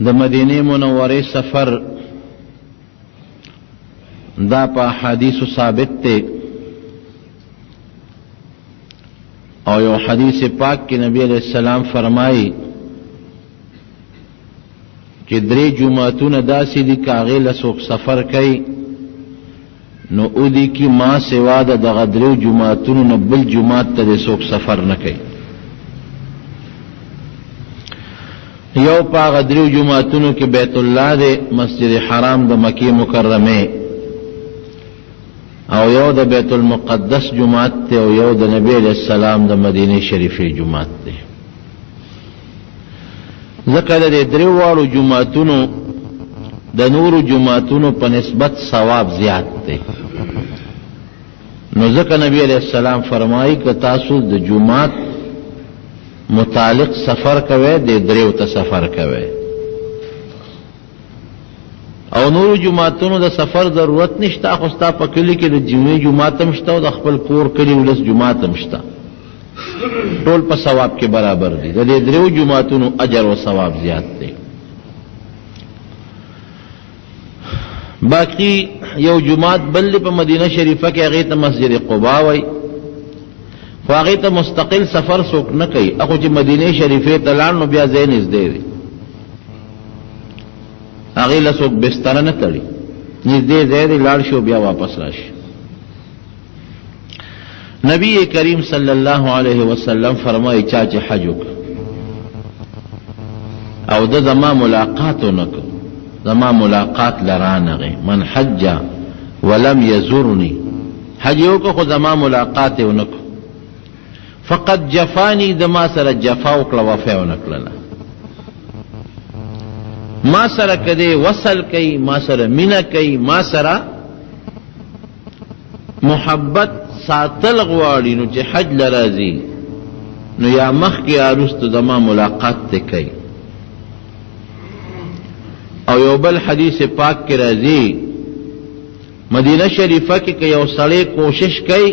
د مدینه منوره سفر دا په حدیث ثابت ته او یو حدیث پاک کې نبی علیہ السلام فرمایي چې درې جمعتون داسې دي کاغې له څوک سفر کوي نو اودي کې ما سوا د دغه درې جمعتونو نه بل جمعات ته څوک سفر نه کوي. یو په هغه درې جمعتونو کې بیت الله دی، مسجد حرام د مکې مکرمه، او یو د بیت المقدس جمعات ته، او یو د نبی علیہ السلام د مدینه شریفه جمعات ته. ځکه د درې واړو جمعتونو د نورو جمعتونو په نسبت ثواب زیات دی. نو ځکه نبی علیہ السلام فرمایي که تاسو د جمعات متعلق سفر کوئ د دریو ته سفر کوئ، او نورو جمعتونو د سفر ضرورت نشته. خو ستا په کلي کې د جمعې جمعات هم شته او د خپل کور کلي ولس جمعات هم شته، ټول په ثواب کې برابر دي. د دې دریو جمعتونو اجر او ثواب زیات دی. باقی یو جمعات بل په مدینه شریفه کې هغې ته مسجد قباء وای، خو هغې ته مستقل سفر څوک نه کوي. اخو چې مدینه شریفه ته لاړ نو بیا ځای نږدې دی، هغې له څوک بستره نه تړي، نږدې ځای دی، لاړ شي او بیا واپس راشي. نبی کریم صلی الله علیه وسلم فرمایي چا چې حج وکړ او د زما ملاقات ونه کړ، زما ملاقات لرانغی، من حج ولم یزرنی، حج یې وکړ خو زما ملاقات یې ونه کړ، فقط جفانی، د ما سره جفا وکړه، وفا یې ونه کړله. ما سره کدی وصل کوي، ما سره مینه کوي، ما سره محبت ساتل غواړي، نو چې حج لراځي نو یا مخکې یا وروسته زما ملاقات ته کوي. او یو بل حدیث پاک کې راځي مدینه شریفه کې که یو سړی کوشش کوي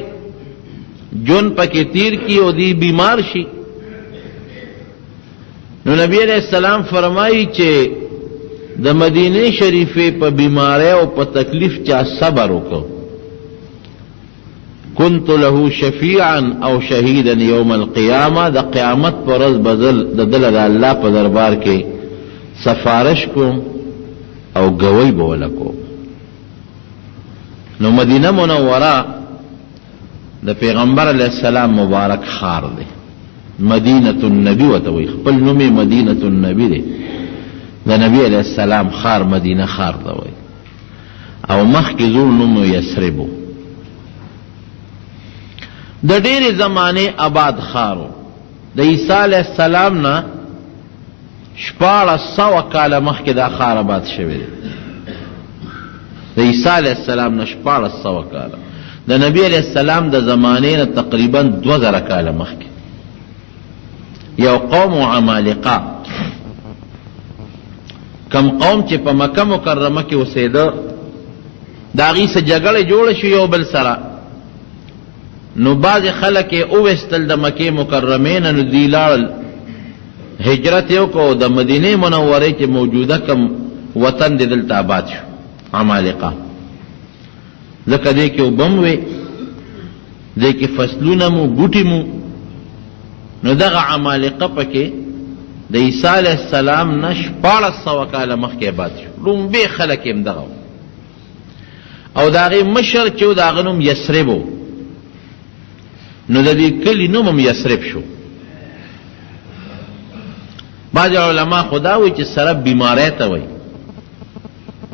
جون پکې تیر کی او دی بیمار شي، نو نبی علیہ السلام فرمایي چې د مدینه شریفه په بیماری او په تکلیف چا صبر وکړ، كنت له شفیعا او شهیدا یوم القیامه، د قیامت پر ورځ بدل د دل د الله په دربار کې سفارش کوم او گوی به ولکو. نو مدینه منوره د پیغمبر علیہ السلام مبارک خار دی، مدینه النبی وته وي، خپل نوم مدینه النبی دی، د نبی علیہ السلام خار مدینه خار دی وي. او مخکې زور نوم یثرب، د ډېرې زمانې آباد خارو. د عیسی علیہ السلام نه 1400 کاله مخکې دا خار آباد شوی دی. د عیسی علیہ السلام نه 1400 کاله، د نبی علیہ السلام د زمانې نه تقریبا 2000 کاله مخکې یو قوم عمالقه، کم قوم چې په مکه مکرمه کې اوسېده، د هغې څه جګړې جوړه شو یو بل سره، نو بعضې خلک یې وویستل د مکې مکرمې نه، نو دوی لاړل هجرت یې وکړو، د مدینې منورې کې موجوده کم وطن دی دلته آباد شو، عمالقه. ځکه دې کې اوبه م وې، دې کې فصلونه مو بوټي مو، نو دغه عمالقه پکې د عیسی علیہ السلام نه 1400 کاله مخکې آباد شو. لومبې خلک یې همدغه و، او د هغې مشر چې و د هغه نوم یثرب و، نو د دې کلي نوم هم یثرب شو. بعض علما خدا وی چې سره بیماری ته وی،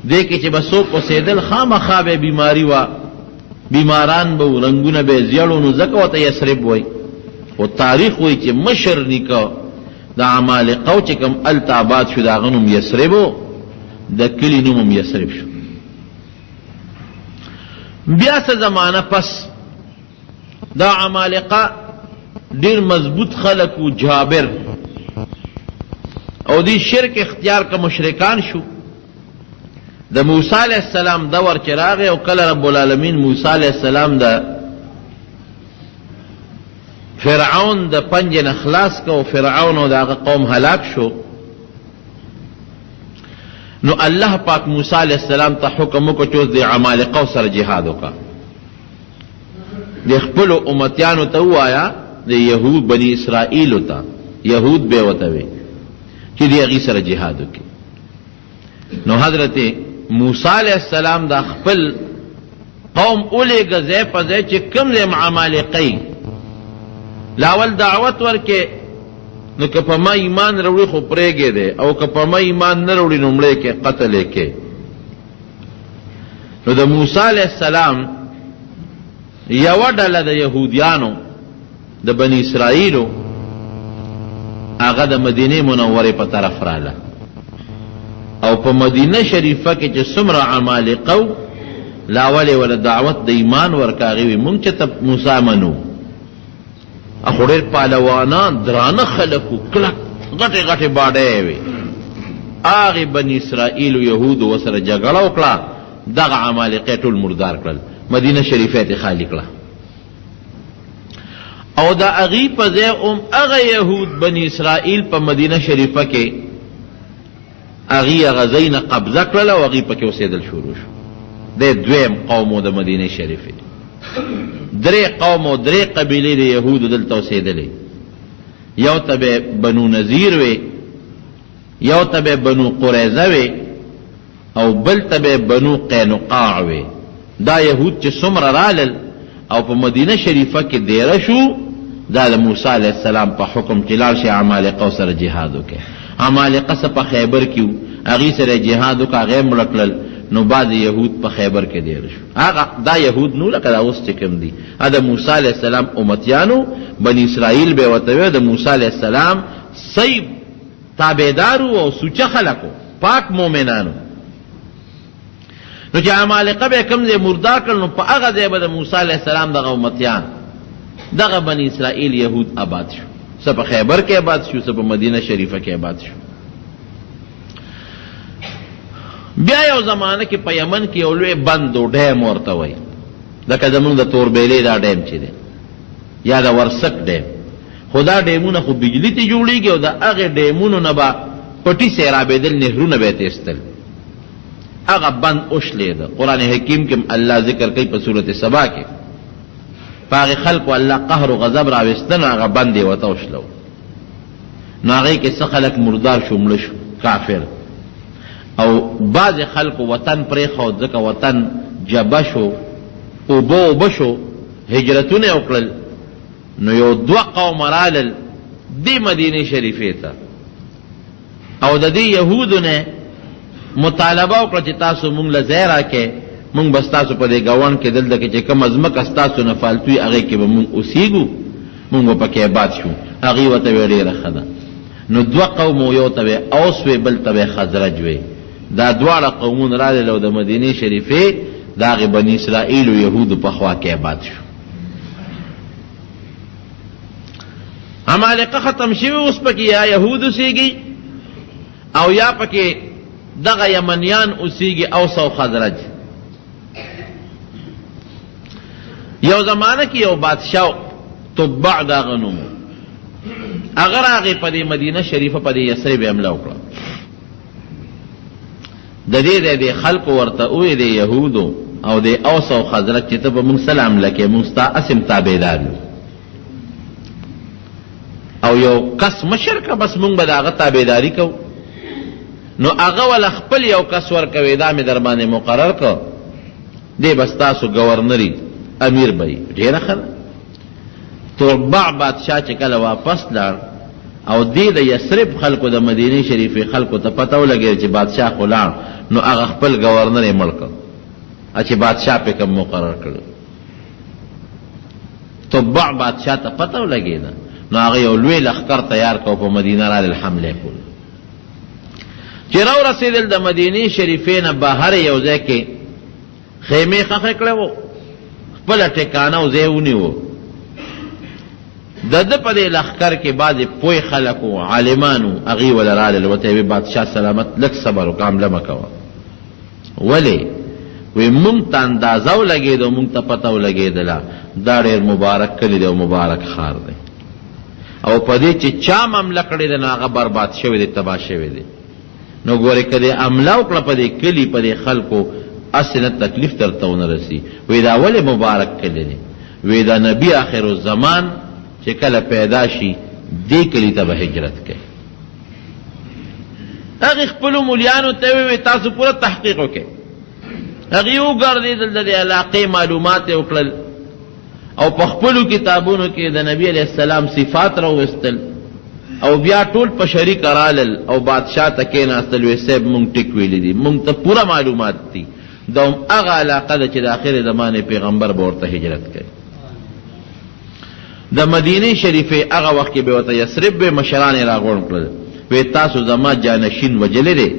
دې کې چې به څوک اوسېدل خامخا به بیماري وه، بیماران به و، رنګونه به یې زیړ و، نو ځکه ورته یثرب وی. خو تاریخ وی چې مشر نیکه د عمالقو چې کوم هلته آباد شو د هغه نوم یثرب و، د کلي نوم هم یثرب شو. بیا څه زمانه پس دا عمالقه ډېر مضبوط خلک و، جابر، او دی شرک اختیار که مشرکان شو. د موسی علیہ السلام دور چې راغی او کله رب العالمین موسی علیہ السلام د فرعون د پنجې نه خلاص که او فرعون او د هغه قوم هلاک شو، نو الله پاک موسی علیہ السلام ته حکم وکړ چې د عمالقه سره جهاد وکړه. د خپل امتیانو ته وایا د يهود بني اسرائیل ته يهود به وته وي چې د هغې سره جهاد وکړي. نو حضرت موسی علیہ السلام د خپل قوم اولېږه ځای په ځای چې کوم ځای عمالقه لاول دعوت ورکې نو که په ما ایمان راوړي خو پرېږې دی او که په ما ایمان نه راوړي نو مړی کې قتل یې کې. نو د موسی علیہ السلام یوه ډله د یهودیانو د بني اسرائیلو هغه د مدینې منورې په طرف راله او په مدینه شریفه کې چې څومره عمالقه لاولې ولا دعوت د ایمان ورکا هغې وي مونږ چې ته موسی منو. اخو ډېر پهلوانان درانه خلک وو کلک غټې غټې باډۍ وې. هغې بني اسرائیلو یهودو ورسره جګړه وکړه دغه عمالقې ټول مردار کړل مدینه شریفه یې خالي کړه. او د هغې په ځای هغه یهود بني اسرائیل په مدینه شریفه کې هغې هغه ځای نه قبضه کړله او هغې پکې اوسېدل شروع شو. د دویم قومو د مدینې شریفې درې قوم او درې قبیلې د یهودو دلته اوسېدلې. یو ته به بنو نذیر وې، یو ته به بنو قریظه وې او بل ته به بنو قینقاع وې. دا یهود چې څومره رالل او په مدینه شریفه کې دیره شو دا د موسی علیہ السلام په حکم چې لاړ شي عمالقه سره جهاد وکړي. عمالقه څه په خیبر کې وو هغې سره جهاد وکړه هغې مړه کړل. نو بعض یهود په خیبر کې دیر شو. هغه دا یهود نو لکه دا اوس چې کوم دي دا د موسی علیہ السلام امتیانو بني اسرائیل به ورته وی د موسی علیہ السلام صحیح تابعدارو او سوچه خلکو پاک مؤمنانو. نو چې عمالقه به کوم ځای مردار کړل نو په هغه ځای به د موسی علیہ السلام دغه امتیان دغه بني اسرائیل یهود آباد شو. څه په خیبر کې آباد شو څه په مدینه شریفه کې آباد شو. بیا یو زمانه کې په یمن کې یو لوی بند و ډیم ورته وایي لکه زمونږ د توربیلې دا ډیم چې دی یا د ورسک ډیم. خو دا ډیمونه خو بجلي ته جوړېږي او د هغې ډیمونو نه به پټي سیرابېدل نهرونه به یې تیستل. هغه بند اوشلېده. قرآن حکیم کې الله ذکر کوي په صورت سبا کې په هغې خلکو الله قهر و غضب راویسته نو هغه بند یې ورته اوشلو. نو هغې کې څه خلک مردار شو مړه شو کافر او بعض خلق وطن پرېښود ځکه وطن جبه شو اوبه شو هجرتونه وکړل. نو یو دوه قوم رالل دې مدینې شریفې ته او د دې یهودو نه مطالبه وکړه چې تاسو مونږ له ځای راکې مونږ به ستاسو په دې ګاونډ کې دلته کې چې کومه ځمکه ستاسو نه فالتو وي هغې کې به مونږ اوسېږو مونږ به پکې آباد شو. هغې ورته وی ډېره ښه ده. نو دوه قومو یو ته به اوس وی بل ته به خزرج وی. دا دواړه قومون رالل او د مدینې شریفې د هغې بني اسرائیل او یهودو په خوا کې آباد شو. عمالقه ختم شوي اوس پکې یا یهود اوسېږي او یا پکې دغه یمنیان اوسېږي اوس او خزرج. یو زمانه کې یو بادشاه تبع د هغه نوم هغه راغی په دې مدینه شریفه په دې یثرب حمله وکړه. د دې د خلکو ورته وویې د یهودو او د اوس او خزرج چې ته به مونږ سلام لکې مونږ ستا اسم تابعدار یو او یو کس مشر که بس مونږ به د هغه تابعداري کوو. نو هغه وله خپل یو کس ورکوي دا مې در باندې مقرر کړ دی به ستاسو ګورنري امیر به یي. ډېره ښه ده. تربع بادشاه چې کله واپس لاړ او دې د یثرب خلکو د مدینې شریفې خلکو ته پته ولګېده چې بادشاه خو لاړ نو هغه خپل ګورنر یې مړ کړ چې بادشاه پې کوم مقرر کړی. تبع بادشاه ته پته ولګېده نو هغه یو لوی لښکر تیار کړ په مدینه رالل حمله کول. چې راورسېدل د مدینې شریفې نه بهر یو ځای کې خیمې خښې کړې وو خپله ټکانه او ځای ونیو. د ده په دې لښکر کې بعضې پوه خلک وو عالمانو هغې وله رالل ورته یې بادشاه سلامت لږ صبر وکړه حمله مه کوه. ولې وی مونږ ته اندازه ولګېده مونږ ته پته ولګېدله دا ډېر مبارک کلی دی او مبارک ښار دی او په دې چې چا حمله کړې ده نو هغه برباد شوی دی تباه شوی دی. نو ګوره کدی عمله وکړه په دې کلي په دې خلکو اسنه تکلیف درته ونه رسي. وی دا ولې مبارک کلی دی؟ وی دا نبی آخر الزمان چې کله پیدا شي دې کلي ته به هجرت کوي. هغې خپلو مولیانو ته ووی تاسو پوره تحقیق وکړئ. هغې وګرځېدل د دې علاقې معلومات یې وکړل او په خپلو کتابونو کې د نبي علیه السلام صفات راوستل او بیا ټول په شریک رالل او بادشاه ته کېناستل. وی صاحب مونږ ټیک ویلي دي، مونږ ته پوره معلومات دي. دا هم هغه علاقه ده چې د آخر زمانې پیغمبر به ورته هجرت کوي. د مدینې شریفې هغه وخت کې به ورته یثرب به مشران یې راغونډ کړل. وی تاسو زما جانشین وجلی دی،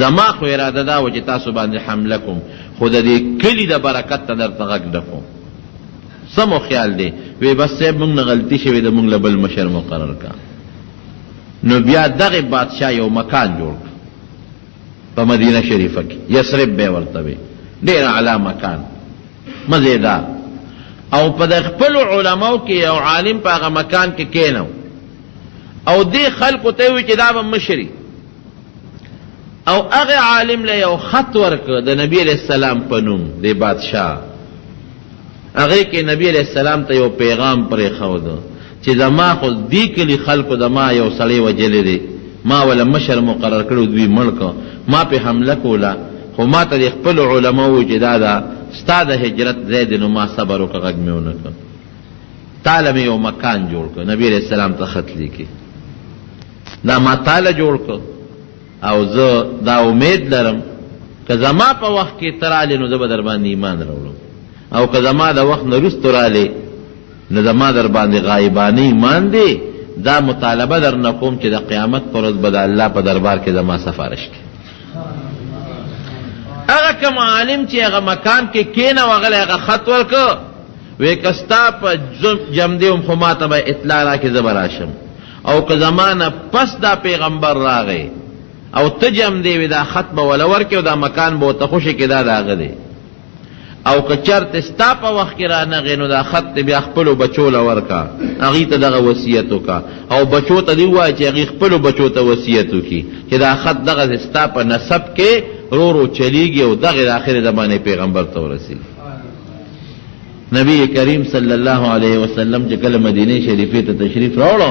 زما خو اراده دا و چې تاسو باندې حمله کوم، خو د دې کلي د برکت ته درته غږ ډکوم. سمو خیال دی. وی بس صاحب مونږ نه غلطي شوې ده، مونږ له بل مشر مقرر کا. نو بیا دغه بادشاه یو مکان جوړ په مدینه شریفه کې، یثرب به ورته وی، ډېر اعلی مکان مزیدار. او په د خپلو علماو کې یو عالم په هغه مکان کې کېنو او دې خلکو ته وی چې دا به مشري. او هغه عالم له یو خط ورکړ د نبی علیہ السلام په نوم د بادشاه. هغې کې نبی علیہ السلام ته یو پیغام پرېښود چې زما خو دې کلي خلکو زما یو سړی وجلی دی، ما ولا مشر مقرر کړو، دوی مړ کړ، ما پې حمله کوله، خو ما ته د خپلو علماو چې دا ده ستا د هجرت ځای دی، نو ما صبر وکړه، غږ مې ونه کړ. تاله مې یو مکان جوړ کړ، نبي علیہ السلام ته خط لیکي، دا ما تاله جوړ کړ او زه دا امید لرم که زما په وخت کې ته رالې نو زه به در باندې ایمان راوړم، او که زما د وخت نه وروسته رالې نو زما در باندې غایبانه ایمان دی. دا مطالبه در نه کوم چې د قیامت پر ورځ به د الله په دربار کې زما سفارش کړي. هغه کوم عالم چې هغه مکان کې کېنه وغلی هغه خط ورکړه، وی که ستا په جمدې وم خو ما ته به اطلاع راکړې زه به راشم، او که زما نه پس دا پیغمبر راغی او ته جمدې وي دا خط به وله ورکړې او دا مکان به ورته خوشې کې دا د هغه دی. او که چرته ستا په وخت کې رانغې نو دا خط دې بیا خپلو بچو له ورکړه، هغې ته دغه وصیت وکړه، او بچو ته دې ووایه چې هغې خپلو بچو ته وصیت وکړي چې دا خط دغه ستا په نسب کې رو رو چلیږي او دغه د آخر زمانې پیغمبر ته ورسېږي. نبی کریم صلی الله علیه وسلم چې کله مدینې شریفې ته تشریف راوړو،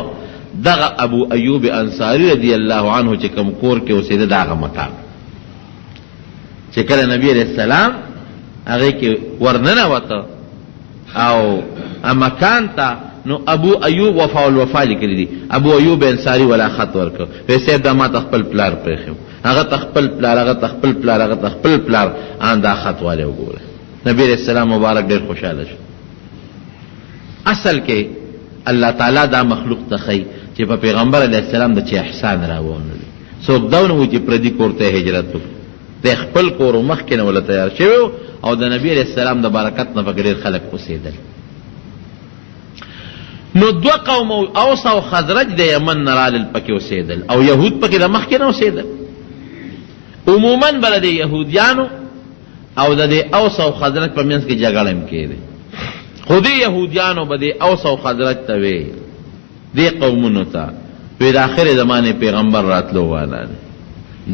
دغه ابو ایوب انصاری رضی الله عنه چې کوم کور کې اوسېده دغه مکان چې کله نبی علیہ السلام هغه کې ورننوته او مکان ته، نو ابو ایوب وفا الوفا لیکلی دي، ابو ایوب انصاری ولا خط ورکړ، وی صاحب دا ما ته خپل پلار پرېښی، هغه ته خپل پلار، هغه ته خپل پلار، هغه ته خپل پلار، ان دا خط والی وګوره. نبی علیہ السلام مبارک ډېر خوشحاله شو. اصل کې الله تعالی دا مخلوق ته ښیي چې په پیغمبر علیہ السلام د چه احسان راوونلی. څوک دا ونه وي چې پردي کور ته هجرت وکړي، د خپل کور مخکې نه وله تیار شوی او د نبی علیہ السلام د برکت نه پکې ډېر خلک اوسېدل. نو دوه قوم اوس او خزرج د یمن نه رالل پکې اوسېدل، او یهود پکې د مخکې نه اوسېدل. عموماً به د یهودیانو او د دې اوس او خزرج په منځ کې جګړه هم کېدې، خو دې یهودیانو به د اوس او خزرج ته وی، دې قومونو ته وی د آخر زمانې پیغمبر راتلو والا دی،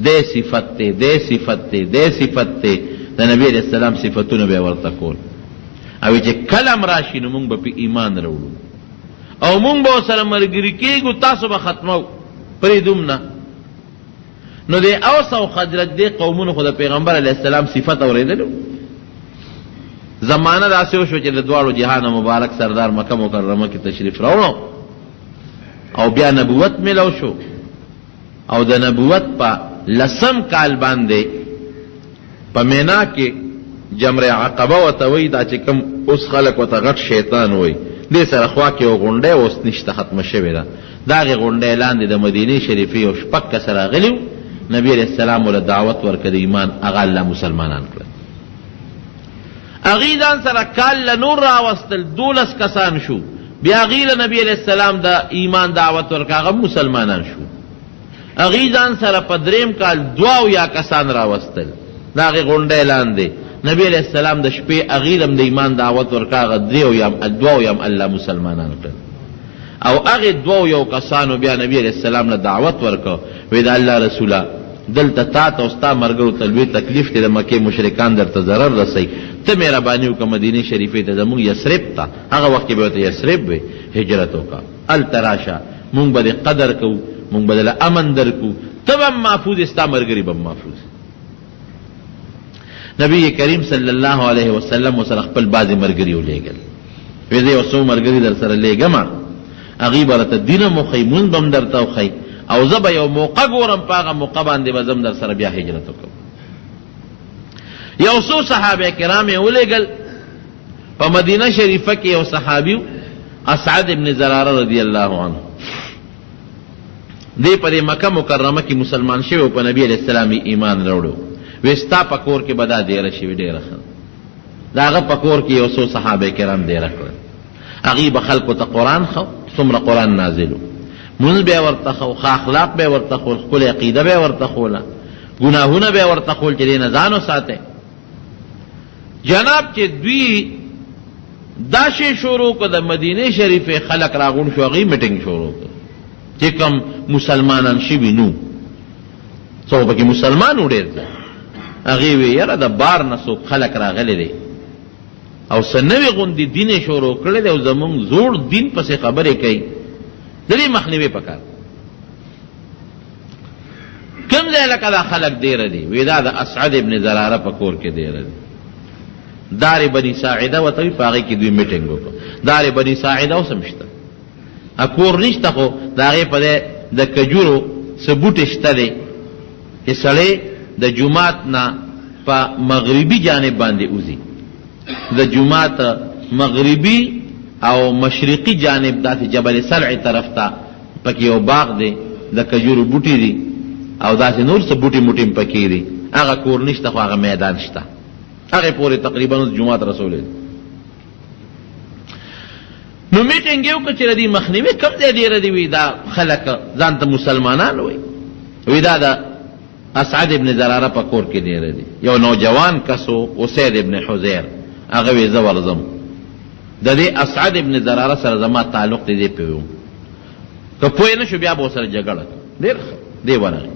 دې صفت دی، دې صفت دی، دې صفت دی. د نبی علیہ السلام صفتونه به ورته کول، او چې کلم راشي نو مونږ به په ایمان راوړو او مونږ به ورسره ملګري کېږو، تاسو به ختمو پرېږدوم نه. نو د اوس او خزرج دې قومونو خو د پیغمبر علیہ السلام صفت اورېدلو. زمانه داسې وشو چې د دواړو جهان مبارک سردار مکه مکرمه کې تشریف راوړو او بیا نبوت ملو شو، او د نبوت په 10 کال باندې په مینا کې جمر عقبه ورته وایي، دا چې کوم اوس خلک ورته غټ شیطان وایي، دې سره خوا کې یو غونډۍ اوس نشته، ختمه شوې ده. د هغې غونډۍ لاندې د مدینې شریفې یو 6 کسه راغلي وو، نبی علیہ السلام وله دعوت ورکړه د ایمان، هغه الله مسلمانان کړل. هغې ځان سره کال له نور راوستل، 12 کسان شو، بیا هغې له نبی علیہ السلام د ایمان دعوت ورکړه، هغه مسلمانان شو. هغې ځان سره په 3 کال 2 کسان راوستل د هغې غونډۍ لاندې، نبی علیہ السلام د شپې هغې هم د ایمان دعوت ورکړه، هغه 2 الله مسلمانان کړل. او هغې 2 کسانو بیا نبی علیہ السلام له دعوت ورکړه، وی د الله رسوله دلته تا ته او ستا ملګرو ته لوی تکلیف دی، د مکې مشرکان درته ضرر رسوي، ته مهرباني وکړه مدینې شریفې ته زمونږ یثرب ته، هغه وخت کې به ورته یثرب وي، هجرت وکړه، هلته راشه، مونږ به دې قدر کوو، مونږ به دله امن درکو، ته به هم محفوظ، ستا ملګري به هم محفوظ. نبی کریم صلی الله علیه وسلم ورسره خپل بعضې ملګري ولېږل، وی زه یو څو ملګري در سره لېږم، هغوی به راته دین هم وښیي، مونځ به هم درته وښیي، او زه به یو موقع ګورم، په هغه موقع باندې به زم در سره بیا هجرت وکړم. یو څو صحابه کرام یې ولېږل. په مدینه شریفه کې یو صحابي اسعد ابن زراره رضی الله عنه، دی په مکه مکرمه کې مسلمان شوی او په نبی علیه السلام ایمان راوړو. وی ستا په کور کې به دا دیره شوي، ډېره ښه. د هغه په کور کې یو څو صحابه کرام دیره کړل، هغوی به خلکو ته قرآن ښه، څومره قرآن نازل و، مونځ به یې ورته ښه، ښه اخلاق به یې ورته ښول، ښکلې عقیده به یې ورته ښوله، ګناهونه به یې ورته ښول چې دې نه ځان وساتئ. جناب چې دوی دا شی شروع کړه، د مدینې شریفې خلک راغونډ شو، هغوی میټینګ شروع کړه چې کوم مسلمانان شوي نو، څو پکې مسلمان و ډېر ځای، هغوی وی یاره د بار نه څوک خلک راغلی دی او څه نوې غوندې دین یې شروع کړی دی او زمونږ زوړ دین پسې خبرې کوي، د دې مخنیوی پکار. کوم ځای لکه دا خلک ډېره دي، وی دا د اسعد ابن زراره په کور کې ډېره دي. دار بني ساعده ورته وي، په هغې کې دوی میټینګ وکړه. دار بني ساعده اوس هم شته، کور نشته، خو د هغې په دی د کجورو څه بوټې شته دی چې سړی د جومات نه په مغربي جانب باندې وځي، د جومات مغربي او مشرقي جانب داسې جبل سلع طرف ته پکې یو باغ دی، د کجورو بوټي دي او داسې نور څه بوټي موټي هم پکې دي. هغه کور نشته، خو هغه میدان شته، هغې پورې تقریبا اوس جومات رسولی دی. نو میټینګ یې وکړه چې د دې مخنیوي کوم ځای ډېره دي، وي دا خلک ځان ته مسلمانان وایي، وی دا د اسعد ابن زراره په کور کې ډېره دي. یو نوجوان کس و اسید ابن حزیر، هغه وی زه ورځم، د دې اسعد ابن زراره سره زما تعلق دی، دی پې وم، که پوه نه شو بیا به ورسره جګړه ډېر ښه. دی ورغی،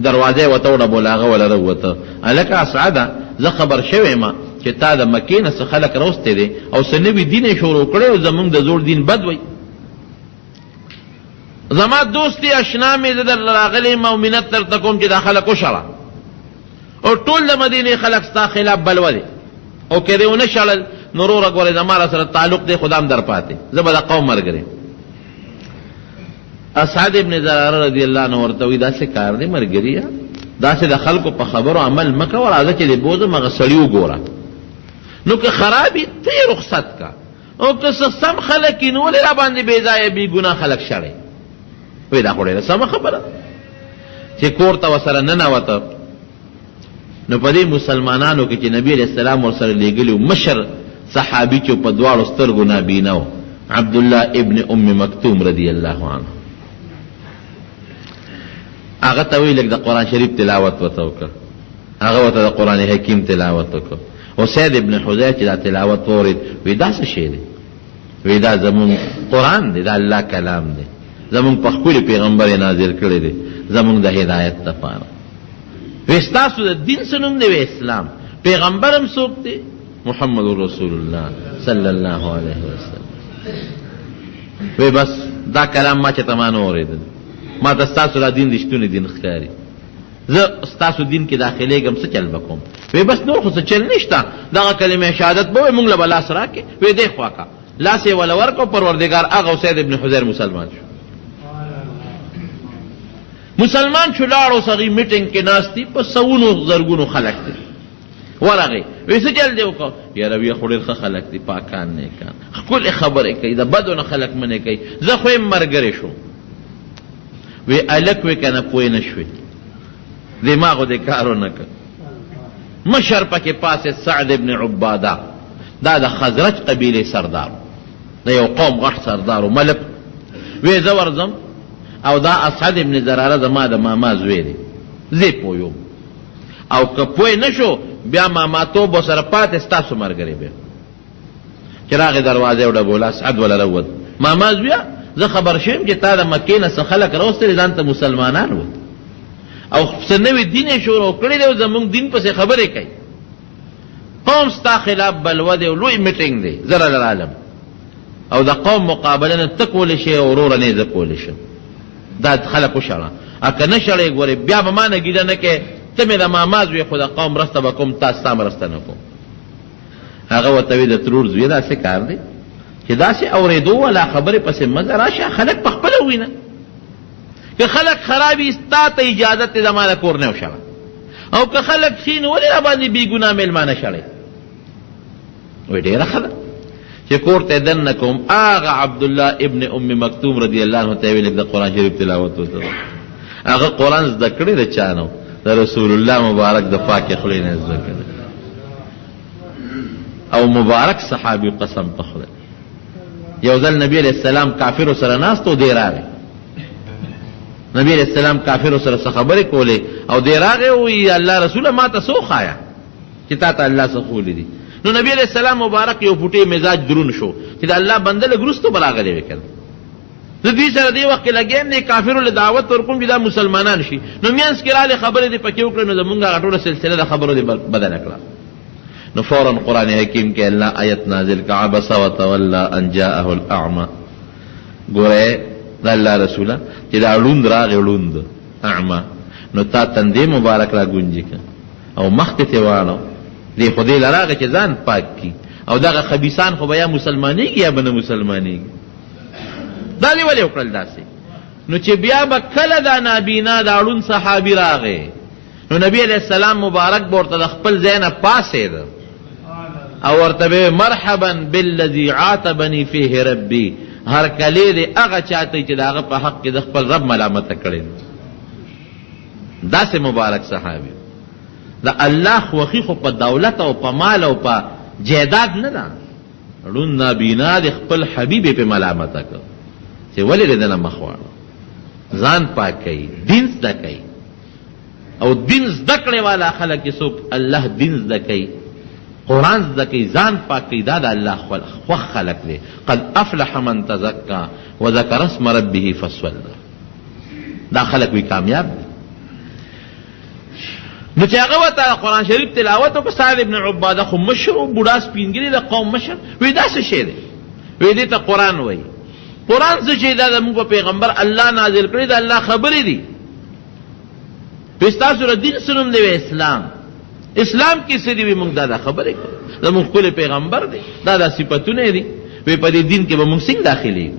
دروازه یې ورته وډبوله، هغه وله راووته، هلکه اسعده زه خبر شوی یم چې تا د مکې نه څه خلک راوستی دی او څه نوي دین یې شروع کړی او زمونږ د زوړ دین بد وی. زما دوستی اشنا مې زه در راغلی یم او منت درته کوم چې دا خلک وشړه، او ټول د مدینې خلک ستا خلاف بلوه دی، او که دې ونه شړل نو وروره ګورې زما را سره تعلق دی، خدا هم در پاتې، زه به د قوم ملګری. اسعد ابن زراره رضی الله عنه ورته وایي داسې کار دی ملګريه، داسې د خلکو په خبرو عمل مه کوه، راځه چې دې بوځم هغه سړي وګوره، نو که خراب یې ته یې رخصت کا، او که څه سم خلک یې نو ولې را باندې بې ځایه بې ګناه خلک شړئ. وی دا خو ډېره سمه خبره چې کور ته ورسره ننوته. نو په دې مسلمانانو کې چې نبي علیه السلام ورسره لېږلي و، مشر صحابي چې په دواړو سترګو نابینا و، عبدالله ابن ام مکتوم رضی الله عنه، هغه ته وی لږ د قرآن شریف تلاوت ورته وکړه، هغه ورته د قرآن حکیم تلاوت وکړه. اسید ابن حذیر چې دا تلاوت وورید، وی دا څه شی دی؟ وی دا زمونږ قرآن دی، دا الله کلام دی، زمونږ په ښکلي پیغمبر یې نازل کړی دی، زمونږ د هدایت دپاره. وی ستاسو د دین څه نوم دی؟ وی اسلام. پیغمبر هم څوک دی؟ محمد رسول الله صلی الله علیه وسلم. وی بس دا کلام ما چې ته ما نه اورېدل، ما ته ستاسو دا دین رښتونی دین ښکاري، زه ستاسو دین کې داخلېږم، څه چل به کوم؟ وی بس نور خو څه چل نشته، دغه کلمه شهادت به وی مونږ له به لاس راکړې. وی دی خوا کا لاس یې وله ورکړ، پروردګار هغه اسید ابن حذیر مسلمان شو. مسلمان شو، لاړ اوس هغې میټینګ کې ناست دي، په سوونو زرګونو خلک دي، ورغی وی څه چل دی وکړه؟ یاره وی خو ډېر ښه خلک دي، پاکان نیکان، ښکلې خبرې کوي، د بدو نه خلک منې کوي، زه خو یم ملګری شو. وی الک وی که نه پوه نه شوې، دماغو دې کار ونه کړ. مشر پکې پاسې سعد ابن عباده، دا د خزرج قبیلې سردار، د یو قوم غټ سردار و ملک. وی زه ورځم او دا اسعد ابن زراره زما د ماما زوی دی، زه پوه یم، او که پوه نه شو بیا ماماتوب ورسره پاتې ستاسو ملګری بیا. چې راغې دروازه یې وډبوله، اسعد وله راووت، ماما زویه زه خبر شویم چې تا د مکې نه څه خلک راوستلي ځان ته مسلمانان و. او سنوي دین یې شروع کړی دی او زمونږ دین پسې خبرې کوي. قوم ستا خلاف بلوه دی او لوی میټینګ دی زر العالم، او د قوم مقابله نه ته کولی شي او وروره نه یې زه کولی شم. دا خلک وشړه، که نه شړې ګورې بیا به ما نه ګیله نه کوې، ته مې د ماماز وې خو د قوم مرسته به کوم، تا ستا مرسته نه کوم. هغه ورته وی د ترور زویه داسې کار دی چې داسې اورېدو والا خبرې پسې مزه راشه، خلک په خپله ووینه. که خلک خراب وي ستا ته اجازت دی زما د کور نه وشړه، او که خلک ښي نو ولې راباندې بې ګناه مېلمانه شړئ؟ وی ډېره ښه ده چې کور ته دننه کوم. هغه عبدالله ابن ام مکتوم رضی الله عنه ته یې ویل د قرآن شریف تلاوت وته، هغه قرآن زده کړی د چا نه؟ د رسول الله مبارک د پاکې خولې نه زده کړی، او مبارک صحابي قسم په خدای. یو ځل نبی علیہ السلام کافرو سره ناست و دی راغی، نبی علیہ السلام کافرو سره څه خبرې کولې او دی راغی وی الله رسوله ما ته څه وښایه چې تا ته الله څه ښوولي دي. نو نبی علیہ السلام مبارک یو فوټې مزاج درون شو چې د الله بنده لږ وروسته به راغلی وی کنه. زه دوی سره دې وخت کې لګیم دی کافرو له دعوت ورکوم چې دا مسلمانان شي، نو میانس کې رالې خبرې دې پکې وکړې، نو زمونږ هغه ټوله سلسله د خبرو دې بدله کړه. نو فوراً قرآن حکیم کې الله آیت نازل کا عبس وتولى ان جاءه الاعمى. ګوره د الله رسوله چې دا ړوند راغی، ړوند اعمى، نو تا تندې مبارک را ګونجي که او مخ ته تې واړو، دې خو دې لراغی چې ځان پاک کي، او دغه خبیثان خو به یا مسلمانېږي یا به نه مسلمانېږي. دا دې ولې وکړل داسې؟ نو چې بیا به کله دا نابینا دا ړوند صحابي راغی، نو نبی علیہ السلام مبارک به ورته د خپل ځای نه پاڅېده او ورته به مرحبا بالذي عاتبني فيه ربي، هر کلی دې هغه چاته چې د هغه په حق کې د خپل رب ملامته کړی. داسې مبارک صحابي. د الله خوښي خو په دولت او په مال او په جیداد نه ده، ړوند نابینا د خپل حبیب په ملامته کړ چې ولې دې نه مخ واړه. ځان پاک کوي، دین زده کوي، او دین زده کړې والا خلک چې څوک الله دین زده کوي، قرآن زده کوي، ځان پاک کوي، دا د الله خوښ خلک دی. قد افلح من تزکا وذکر اسم ربه فصلى. دا خلک وي کامیاب دي. نو چې هغه ورته قرآن شریف تلاوت وکړ، سعد ابن عباده خو مشر و بوډا سپینګري د قوم مشر، وی دا څه شی دی؟ وی دې ته قرآن وایي. قرآن څه شی دا زموږ په پیغمبر الله نازل کړی، د الله خبرې دي. ستاسو دین څه نوم دی؟ اسلام. اسلام کې څه دي؟ وی موږ دا خبرې کوو، زموږ ښکلی پیغمبر دی، دا صفتونه دي. وی په دې دین کې به موږ څنګه داخلېږو؟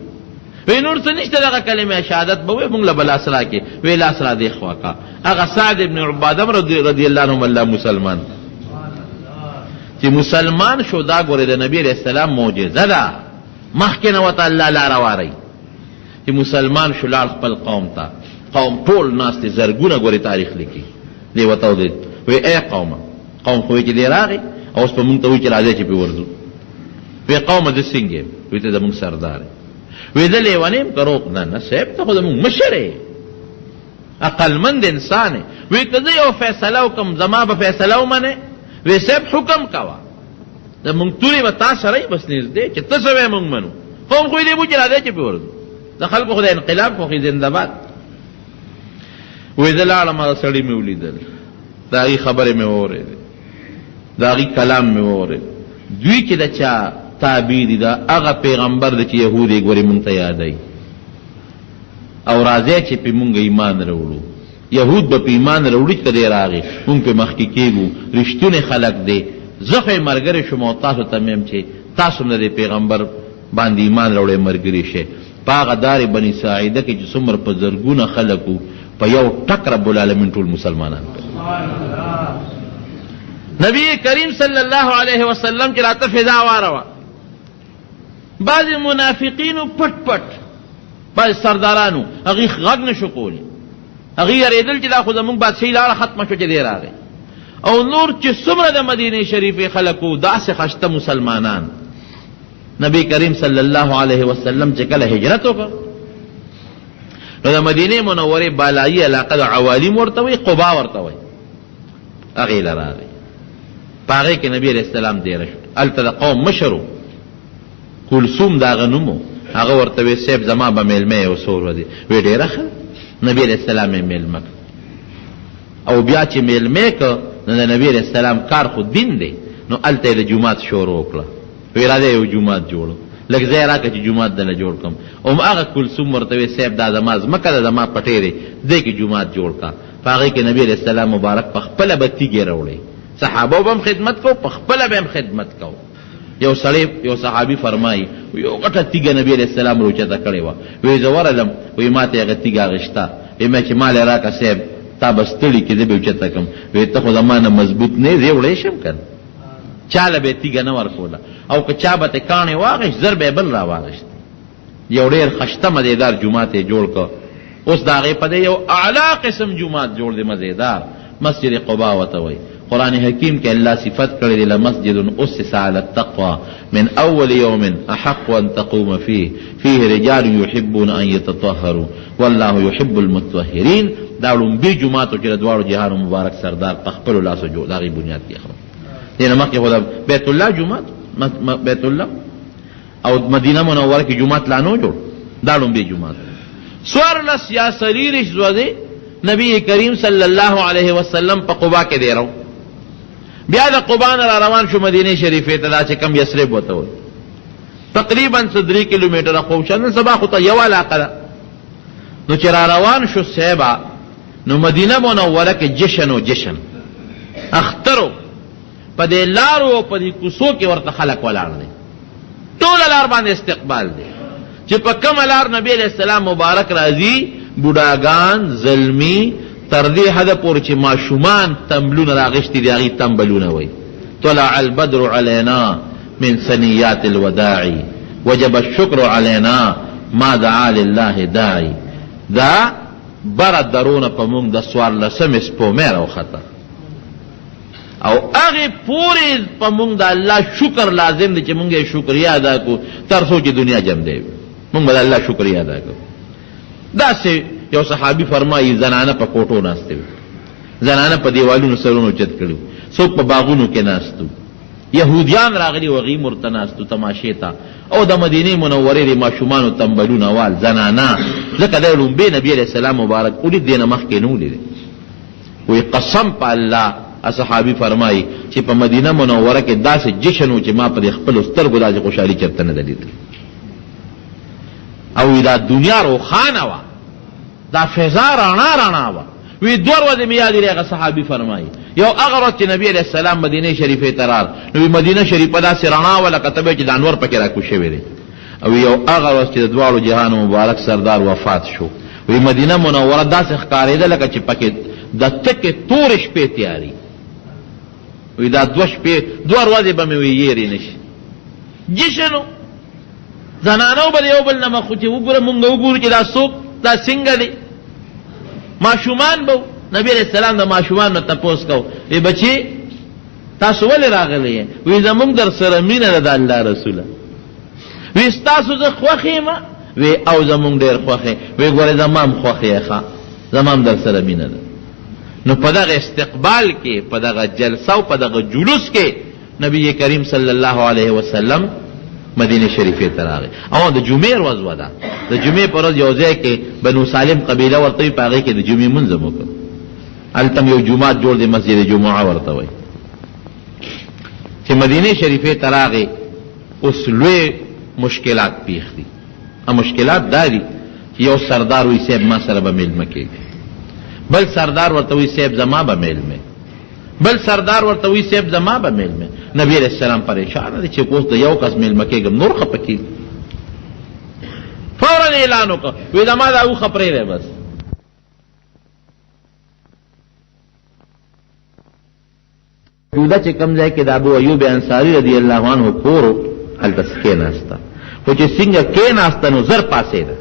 وی نور څه نشته، دغه کلمه شهادت به وی موږ له به لاس راکړې. وی لاس را دې خوا کا. هغه سعد ابن عباده رضی الله عنه الله مسلمان چې مسلمان شو، دا ګورې د نبی علیہ السلام معجزه ده. مخکې نه ورته الله لاره وارئ چې مسلمان شو، لاړ خپل قوم ته. قوم ټول ناست دي، زرګونه ګورې تاریخ لیکي. دې ورته ودرېد، وی ای قومه، قوم خو چې دی راغی او اوس په مونږ ته وایي چې راځئ چې پې ورځو. وی قومه زه څنګه یم؟ وی ته زمونږ سردار یې. وی زه لیونی یم که روغ؟ نه نه صاحب ته خو زمونږ مشر یې، عقلمند انسان یې. وی که زه یو فیصله وکړم زما به فیصله ومنې؟ وی صاحب حکم کوه، زمونږ تورې به تا سره یې بس نږدې چې ته څه وایې مونږ منو. قوم خو یې دې بوي چې راځئ چې پې ورځو. د خلکو خو د انقلاب خوښي زنده‌باد. وی زه لاړم، هغه سړي مې ولیدل، د هغې خبرې مې واورېدې، د هغې کلام مې واورېد. دوی چې د چا تابع دي، دا هغه پیغمبر دی چې یهود یې ګورې مونږ ته یادوي، او راځئ چې پې مونږ ایمان راوړو. یهود به په ایمان راوړي چې دی راغی، مونږ پې مخکې کېږو. رښتونی خلک دی. زه خو یې ملګری شم او تاسو ته مې یم چې تاسو هم د دې پیغمبر باندې ایمان راوړئ، ملګري شئ. په هغه دار بني ساعده کې چې څومره په زرګونه خلک وو، په یو ټک رب العالمین ټول مسلمانان. نبی کریم صلی الله علیه وسلم کې راته فضا واروه. بعضې منافقینو پټ پټ، بعضې سردارانو هغې غږ نه شو کولی، هغې یارېدل چې دا خو زمونږ بادشاهي لاړه ختمه شو چې دی راغی. او نور چې څومره د مدینې شریفې خلک وو، داسې خشته مسلمانان. نبی کریم صلی الله علیه وسلم چې کله هجرت وکړ، نو د مدینې منورې بالایي علاقه د عوالیم ورته وایي، قبا ورته وایي، هغې له راغی. په هغې کې نبي علیه السلام دیره شو. هلته د قوم مشر و، کلثوم د هغه نوم و. هغه ورته وی صاحب زما به میلمه یې و څو ورځې. وی ډېره ښه. نبي علیه السلام یې میلمه کړ. او بیا چې میلمه که نو د نبی علیہ السلام کار خو دین دی، نو هلته یې د جومات شروع وکړه. وی راځه یو جومات جوړو، لږ ځای راکړه چې جومات دله جوړ کړم. هماغه کلثوم ورته وی صاحب دا زما ځمکه ده، زما پټی دی، دې کې جومات جوړ کړه. په هغې کې نبی علیہ السلام مبارک په خپله به تیږې راوړی، صحابو به هم خدمت کو، په خپله به هم خدمت کو. یو سړی یو صحابي فرمایي یو غټه تیږه نبی علیہ السلام روچته کړې وه. وی زه ورغلم، وی ما ته یې هغه تیږه اخېسته. وی ما چې مال یې راکړه صاحب تا به ستړي کړې، زه به یې اوچته کړم. وی ته خو زما نه مضبوط نه یې، زه یې وړی شم که نه، چاله به یې تیږه نه ورکوله. او که چا به ته کاڼې واغېشت زر به یې بل را واغېشت. یو ډېر خشته مزېدار جومات یې جوړ کړ. اوس د هغې په دې یو اعلی قسم جومات جوړ دی مزېدار، مسجد قبا ورته وایي. قرآن حکیم کې الله صفت کړی دی لمسجد اسس علی التقوى من اول یوم احق ان تقوم فيه فيه رجال يحبون ان يتطهروا والله يحب المتطهرين. دا لومبي جوماتو چې د دواړو جهانو مبارک سردار په خپلو لاسو جوړ د هغې بنیاد کېښود. دې نه مخکې خو د بیت الله جومات بیت الله او مدینه منوره کې جومات لا نو جوړ، دا لومبي جومات. څوارلس یا څلېرویشت ورځې نبی کریم صلی الله علیه وسلم په قبا کې دی رو. بیا د قبا نه را روان شو مدینه شریفې ته، دا چې کم یثرب ورته وایي، تقریبا 3 کیلومیټره خو نن سبا خو ته یوه علاقه ده. نو چې را روان شو صحابه، نو مدینه منوره کې جشن و جشن اخترو، په دې لارو او په دې کوڅو کې ورته خلک ولاړ دي، ټوله لار باندې استقبال دی. چې په کومه لار نبی علیہ السلام مبارک راځي، بوډاګان زلمی تر دې حده پورې چې ماشومان تمبلونه راغشتي دي، هغې تمبلونه وایي. طلع البدر علینا من ثنیات الوداع وجب الشکر علینا ما دعا لله داعی. دا بره درونه په موږ د 14مې سپومۍ راوخته، او هغې پورې په موږ د الله شکر لازم دی چې موږ یې شکریه ادا کړو تر څو چې دنیا جمع دی، موږ به د الله شکریه ادا کړو. داسې یو صحابي فرمایي زنانه په کوټو ناستې وي، زنانه په دیوالونو سرونو چت کړي وو، څوک په باغونو کې ناستو، یهودیان راغلي وو هغې ورته ناستو تماشې ته، او د مدینې منورې د ماشومانو تمبلونه وال زنانه. ځکه دی لومبی نبي علیہ السلام مبارک ولید، دې نه مخکې نه ولیدی. وی قسم په الله صحابي فرمایي چې په مدینه منوره کې داسې جشن و چې ما په خپلو سترګو داسې خوشحالي چېرته نه ده لیدلې. او دا دنیا روښانه وه، دا فضا رڼا رڼا وه. وی 2 ورځې مې یاد لري، هغه صحابي فرمایي یو هغه ورځ چې نبي علیہ السلام مدینه شریفې ته راغ، نو وی مدینه شریفه داسې رڼا وه لکه ته به چې د انور پکې راکوز شوی دی. او یو هغه ورځ چې د دواړو جهانو مبارک سردار وفات شو، وی مدینه منوره داسې ښکارېده لکه چې پکې د تکې تورې شپې تیاري. وی دا 2 شپې 2 ورځې به مې وی یېرې نه شي. جشنو زنانو به د یو بل نه مخ چې وګوره مونږ وګورو چې دا څوک دا څنګه دی. ماشومان به نبی علیہ السلام د ماشومان نه تپوس کو، وی بچی تاسو ولې راغلی یې؟ وی زمونږ در سره مینه ده د الله رسوله. وی ستاسو زه خوښ یم؟ وی او زمونږ ډېر خوښ یې. وی ګورې زما هم خوښ یې ښه، زما هم در سره مینه ده. نو په دغه استقبال کې، په دغه جلسه او په دغه جلوس کې نبی کریم صلی الله علیه وسلم مدینه شریفې ته راغی. او د جمعې ورځ وه، ده د جمعې په ورځ یو ځای کې بنو سالم قبیله ورته وي، په هغې کې د جمعې لمونځ هم وکړ. هلته یو جومات جوړ دی، مسجد جمعه ورته وایي. چې مدینه شریفې ته راغی، اوس لوی مشکلات پیښ دي. مشکلات دا دي چې یو سردار وایي صاحب ما سره به میلمه کېږي، بل سردار ورته وایي صاحب زما به میلمه، بل سردار ورته وایي صاحب زما به میلمه. نبی علیہ السلام پریشان دی چې اوس د یو کس میلمه کېږم نور خفه کېږي. فوراً اعلان وکړه، وایي زما دا اوښه پرېږدی بس. جوده چې کوم ځای کې د ابو ایوب انصاري رضی الله عنه کور و، هلته کېناسته. خو چې څنګه کېناسته نو زر پاسېده،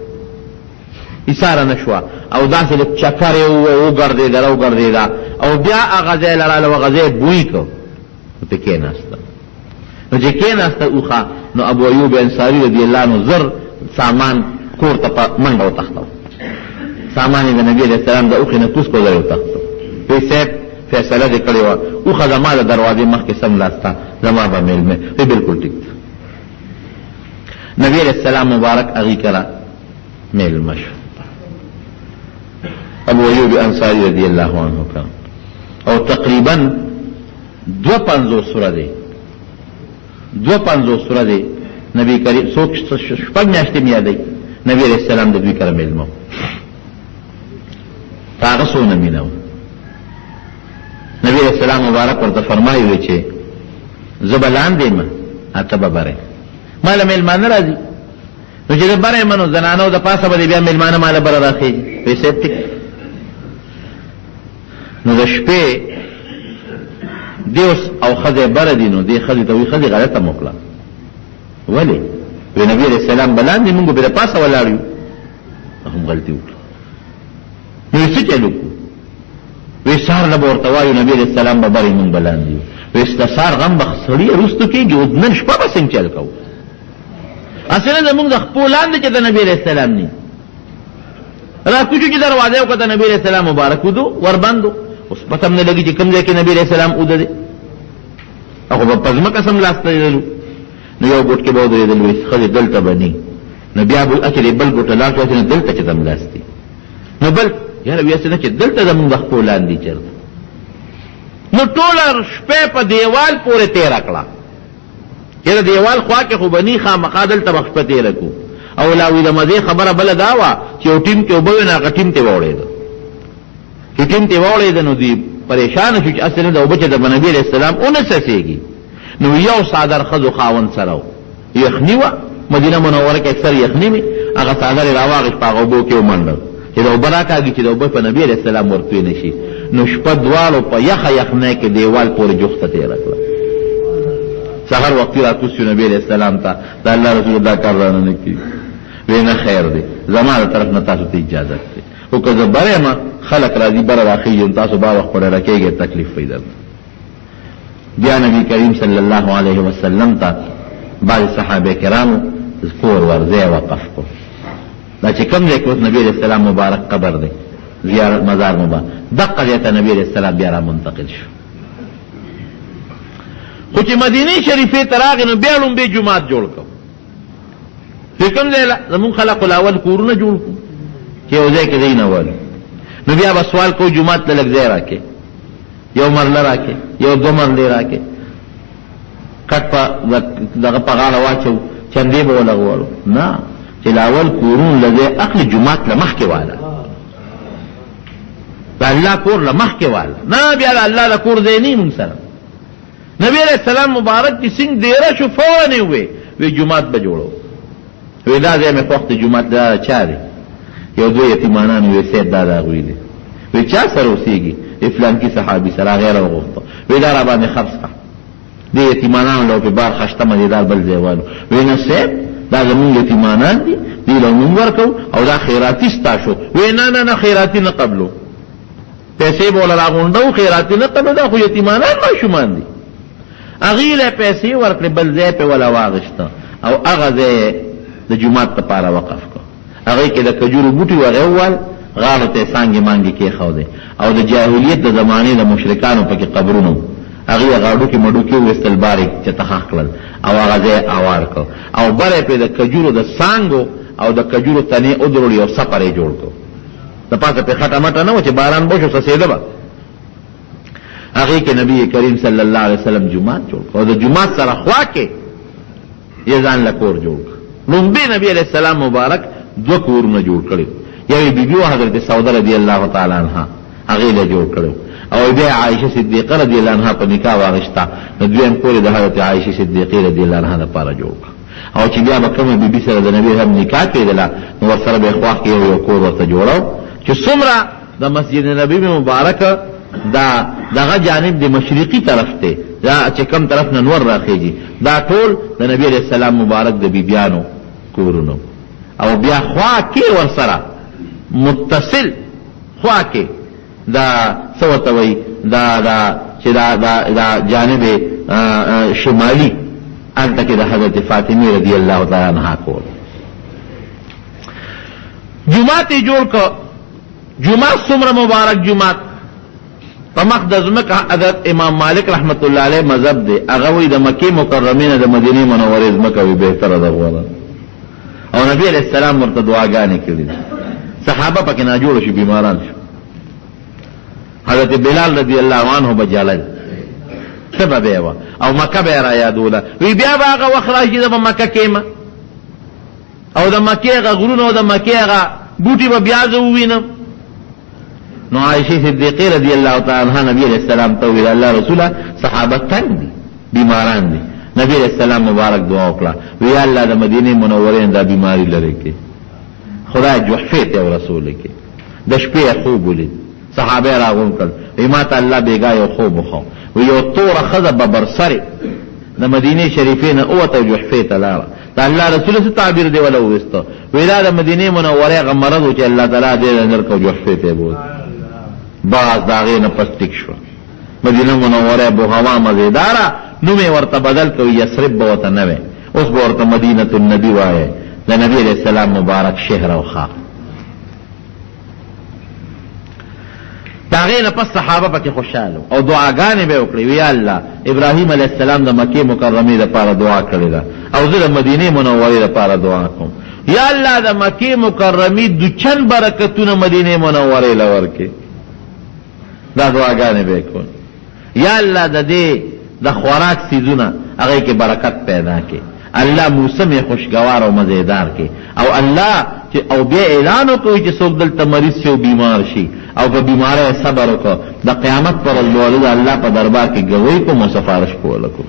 ایساره نه شوه، او داسې د چکر یې وګرځېده راوګرځېده، او بیا هغه ځای لراله، هغه ځای بوی کړ، نو پې کېناسته. نو چې کېناسته اوښه، نو ابو ایوب انصاري رضی الله عنه زر سامان کور ته په منډه وتښتو. سامان یې د نبي علیه السلام د اوښې نه کوز کړو، ځای وتښتو. وی صاحب فیصله دې کړې وه، اوښه زما د دروازې مخکې سملاسته، زما به میلمه. وی بلکل ټیک ده. نبی علیہ السلام مبارک هغې کره میلمه شو. ابو ایوب انصاری رضی الله عنه کا او تقریبا 52 سوره دی 52 سوره دی نبی کریم څوک شپږ میاشتې میادی نبی علیہ السلام د دوی کره میلمه هغه څونه مینه و نبی علیہ السلام مبارک ورته فرمایي چې زه به لاندې یم ته به بره ماله میلمانه راځي نو چې د بره یم نو زنانو د پاسه به بیا میلمانه ماله بره راخېږي پیسې ټیک نو د شپې دیوس او ښځې بره دي نو دې ښځې ته وایي ښځې غلطه مو کړه ولې وی نبی علیہ السلام بلاندې مونږ به د پاسه ولاړ یو هم غلطي وکړه نو څه چل وکړو وی سهار نه به ورته وایو نبی علیہ السلام به برې مونږ بلاندې یو وی د سهار غم به سړي وروستو کېږي اوس نن شپه به څنګه چل کوو اصله زمونږ د خپو لاندې چې د نبی علیہ السلام ني راکوچو چې دروازه وکړه د نبی علیہ السلام مبارک ودو وربندو اوس پته هم نه لګي چې کوم ځای کې نبی علیہ السلام اوده دی هغه به په ځمکه سم لاس ته یېدلو نو یو ګوټ کې به ودرېدل وایي ښځې دلته به ني نو بیا به اچرې بل ګوټه لاس واچي نو دلته چې دم لاس دي نو بل یاره ویاسې نه چې دلته زمونږ د خپو لاندې چېرته نو ټوله شپې په دیوال پورې تېره کړه یاره دیوال خوا کې خو به ني خامخا دلته به شپه تېره کړو او لا وی د مزې خبره بله دا وه چې یو ټیم کې اوبه وې نو هغه ټیم ته واوړېده چې ټیم ته واوړېده نو دوی پریشانه شو چې اصل د اوبه چې د نبي علیہ السلام ونه څڅېږي نو یو څادر ښځو خاوند سره و یخني وه مدینه منوره کې اکثر یخني وي هغه څادر یې راواغېست په هغه اوبو کې ومنډل چې د اوبه راکاږي چې د اوبه په نبي علیہ السلام ورتوی نه شي نو شپه دواړو په یخه یخنۍ کې دیوال پورې جوخته تېره کړه سحر وختي راکوز شو نبي علیہ السلام ته د الله رسول دا کار رانه نه کېږي وی نه خیر دی زما د طرف نه تاسو ته اجازت دی خو که زه بره یم خلق راځي بره راخېږي تاسو بار وخت پورې راکېږئ تکلیف وي درته بیا نبی کریم صلی الله علیه وسلم ته بعض صحابه کرامو کور ورځای وقف کو دا چې کوم ځای کې اوس نبی علیہ السلام مبارک قبر دی زیارت مزار مبارک دقه ځای ته نبی علیہ السلام بیا را منتقل شو خو چې مدینه شریفې ته راغی نو بیا لومبې جومات جوړ کړو چې کوم ځای زمونږ خلقو الاول کورونه جوړ کړو چې یو ځای کې دی نه ول نو بیا به سوال کوو جومات ته لږ ځای راکې یو مرله راکې یو دو مرلې راکې کټ په دغه په غاړه واچو چندې به ولګولو نه چې لاول کورون له ځای اخلي جومات له مخکې واله د الله کور له مخکې واله نه بیا د الله د کور ځای نه مونږ سره نبی علیہ السلام مبارک چې څنګه ډېره شو فورا یې وی جومات به جوړو وی دا ځای مې خوښ دی جومات دا چا دی یو دوه یتیمانان وی سید دا د هغوی دی وی چا سره اوسېږي فلانکي صحابي سره هغې راوغوښته وی دا را باندې خرڅ کړه دې یتیمانانو له په بار خشته مزېدار بل ځای والو وی نه صاحب دا زمونږ یتیمانان دي دوی له مونږ ورکوو او دا خیراتي ستا شو وی نه نه نه خیراتي نه قبلو پیسې به وله راغونډو خیراتي نه قبلو دا خو یتیمانان ماشومان دي هغې له پیسې ورکړې بل ځای پې وله واغېسته او هغه ځای د جومات دپاره وقف کړه هغې کې د کجورو بوټي وغې ووال غاړو ته یې څانګې مانګې کېښودې او د جاهلیت د زمانې د مشرکانو پکې قبرونه هغې غاړو کې مډو کې وویستل بارې چې تخښ کړل او هغه ځای اوار کړ او بره پې د کجورو د څانګو او د کجورو تنې ودرول یو سفر یې جوړ کړ د پاسه پې خټه مټه نه وه چې باران به شو څڅېده به هغې کې نبی کریم صلی الله علیه وسلم جومات جوړ کړ او د جومات سره خوا کې یې ځان له کور جوړ کړ لومبې نبی علیہ السلام مبارک دوه کورونه جوړ کړي یو یې بیبي وه حضرت سوده رضی الله تعالی عنها هغې له جوړ کړی او بیا عایشه صدیقه رضی الله عنها په نکاح واغېسته نو دویم کور یې د حضرت عایشه صدیقې رضی الله عنها دپاره جوړ کړ او چې بیا به کومه بیبي سره د نبي هم نکاح کېدله نو ورسره به یې خوا کې یو کور ورته جوړو چې څومره د مسجد نبوي مبارکه دا دغه جانب د مشرقي طرف ته دا چې کوم طرف نه نور راخېږي دا ټول د نبی علیہ السلام مبارک د بیبیانو کورونو او بیا خوا کې ورسره متصل خوا کې دا څه ورته وایي چې دا جانب شمالي هلته کې د حضرت فاطمې رضی الله تعالی عنها کور جومات یې جوړ کړ جومات څومره مبارک جومات په مخ د ځمکه حضرت امام مالک رحمت الله علیه مذهب دی هغه وایي د مکې مکرمې نه د مدینې منورې ځمکه وي بهتره ده غوره او نبی علیہ السلام ورته دعاګانې کړي صحابه پکې ناجوړه شو بیماران شو حضرت بلال رضی اللہ عنہ بجلل سبا بیوا او مکه بیا را یادوله وی بیا به هغه وخت راشي زه به مکه کېمه او د مکې هغه غرونه او د مکې هغه بوټي به بیا زه ووینم. نو عائشہ صدیقہ رضی اللہ تعالی عنہ نبی علیہ السلام ته ویل الله رسوله صحابه تنگ دي بیماران دي. نبی علیہ السلام مبارک دعا وکړه وی الله د مدینه منورې دا بیماری لري کې خدای جحفه ته رسول کې د شپې خوب ولید صحابه راغون کړ وی ما ته الله بیګا یو خوب وخو وی یو تور خزه ببرسره د مدینه شریفه نه اوته جحفه ته لاړه دا الله رسول څه تعبیر دی ولا وسته وی دا د مدینه منورې غمرض چې الله تعالی دې نظر کو جحفه ته بول باز داغه نه پستک شو مدینه منوره بو هوا مزیدارا نو می ورته بدل کو یثرب بوته نه اوس ورته مدینه النبی وایي د نبی علیہ السلام مبارک شهر او خاص داغه نه پس صحابه پکې خوشاله او دعاګانې به وکړي وی الله ابراهیم علیہ السلام د مکه مکرمه لپاره دعا کړې ده او زه د مدینه منوره لپاره دعا کوم یا الله د مکه مکرمه د چن برکتونه مدینه منوره لور کې دا دعاګانې به کوم یا الله د دې د خوراک سيزونه هغه کې برکت پیدا کړي الله موسم خوشگوار او مزیدار کې او الله چې او بیا اعلان وکړي چې څوک دلته مریض شي او بیمار شي او په بیماری صبر وکړي د قیامت پر ورځ الله په دربار کې گواہی کو مسافرش کوله کو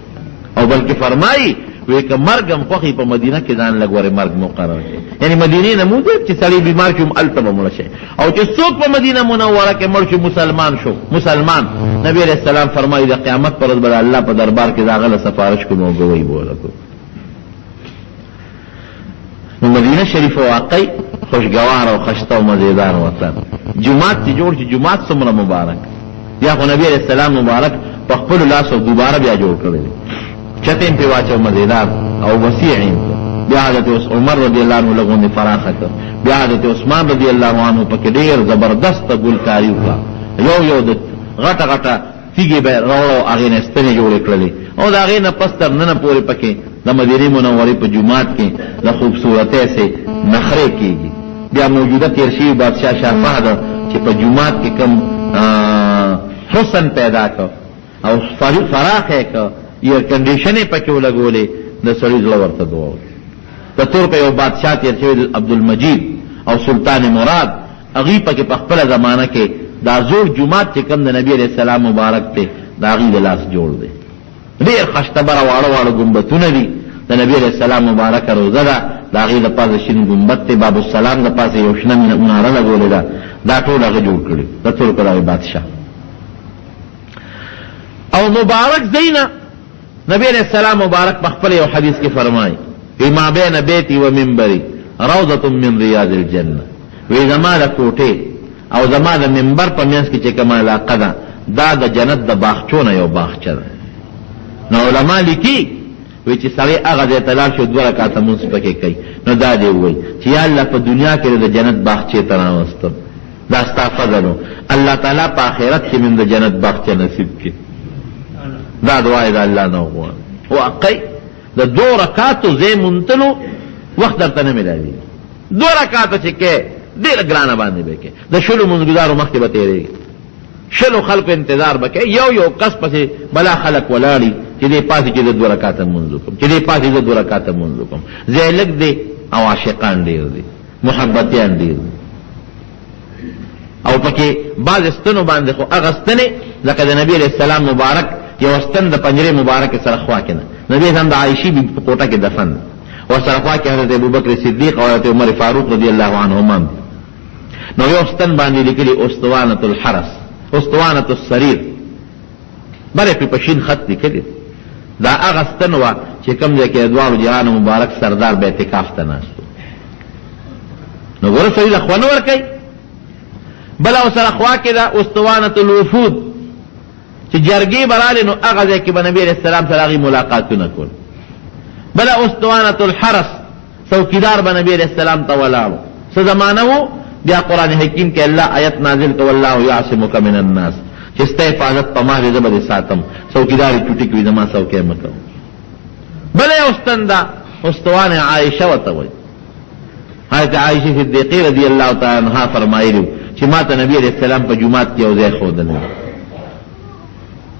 او بلکې فرمایي وی که مرګم خوخي په مدینه کې ځان لګوري مرګ مقرر شي یعنی مدینه نه مو دې چې سړی بیمار شي التبه مړ شي او چې څوک په مدینه منوره کې مړ شي مسلمان نبی علیہ السلام فرمایي د قیامت پر ورځ الله په دربار کې داغله سفارش کوي او گواہی بوله کو. نو مدینه شریف واقعي خوشگوار او خشته او مزیدار وطن جمعات تی جوړ چې جمعات څومره مبارک یا خو نبی علیہ السلام مبارک په خپل لاس او دوباره بیا جوړ کړی چتیم په واچو مزیدار او وسیع بیا حضرت عمر رضی اللہ عنہ لغون فراخه بیا حضرت عثمان رضی اللہ عنہ پکې ډیر زبردست ګلکاری وکړه یو د غټه غټه تیږي به راوړو هغه نه ستنې جوړ کړلې او دا هغه نه پستر نه پورې پکې د مدینه منورې په جمعات کې د خوبصورتۍ سه نخره کیږي. بیا موجوده تیر شوی بادشاہ شاه فهد چې په جمعات کې کم حسن پیدا کړ او فراخه کړ ایئر کنډیشنې پکې ولګولې د سړي زړه ورته دوه د تور په یو بادشاہ تیر شوی عبدالمجید او سلطان مراد هغه پکې په خپل زمانہ کې دا زور جمعات چې کوم د نبی علیہ السلام مبارک ته دا غي د لاس جوړ دی ډېر خشتبر واړه واړه ګمبتونه دي د نبی علیہ السلام مبارک روزه ده دا غي د پاسه شین ګمبت ته باب السلام د پاسه یو شنه مناره لګولې ده دا ټول هغه جوړ کړی د تور په بادشاہ او مبارک زینا نبی علیہ السلام مبارک بخپل یو حدیث کې فرمایي ما بین بیتی و منبری روضه من ریاض الجنه وی زما د کوټه او زما د منبر په میانس کې چې کومه علاقه ده دا د جنت د باغچونه یو باغچه ده. نو علما لیکي وی چې سړی هغه د تلال شو 2 رکعاته مونږ پکې کوي نو دا دی وای چې یا الله په دنیا کې د جنت باغچه ته راوستم دا ستا فضل الله تعالی په آخرت کې من د جنت باغچه نصیب کړي دا دعای د الله نو واقعي د 2 رکعاتو زې مونتلو وخت درته نه ملایي 2 رکعاته چې کې ډېر ګرانه باندې به کې د شلو منځګزارو مخکې به تیرېږي شلو خلکو انتظار به کې یو کس پسې بلا خلک ولاړي چې دې پاسې چې د 2 رکعاته مونځ وکړم چې دې پاسې د 2 رکعاته مونځ وکړم ځای لږ دی او عاشقان ډېر دي محبتیان ډېر دي او پکې بعض ستنو باندې خو هغه ستنې لکه د نبی علیہ السلام مبارک یو ستن د پنجرې مبارک سره خوا کې نه نبی هم د عائشې په کوټه کې دفن او سره خوا کې حضرت ابوبکر صدیق او حضرت عمر فاروق رضی الله عنهما نو یو ستن باندې لیکلي اسطوانه الحرس اسطوانه السرير بره په پښین خط لیکلي دا هغه ستن وا چې کوم ځای کې ادوار جهان مبارک سردار به اعتکاف ته ناستو نو ګوره سړي له خوانه ور کوي بل او سره خوا کې دا اسطوانه الوفود چې جرګي براله نو هغه ځای کې نبی رسول الله سره غي ملاقاتونه کول بل اسطوانه الحرس څوکیدار نبی رسول الله ته ولاړو څه زمانہ وو بیا قران حکیم کې الله آیت نازل کو والله یعصمک من الناس چې ست حفاظت په ما دې زبر ساتم څوکیداری ټوټی کوي زما څوکې مکو بل اوستندا اسطوانه عائشه وته وي حضرت عائشه صدیقہ رضی الله تعالی عنها فرمایلی چې ما ته نبی علیہ السلام په جمعات کې یو ځای ښودلی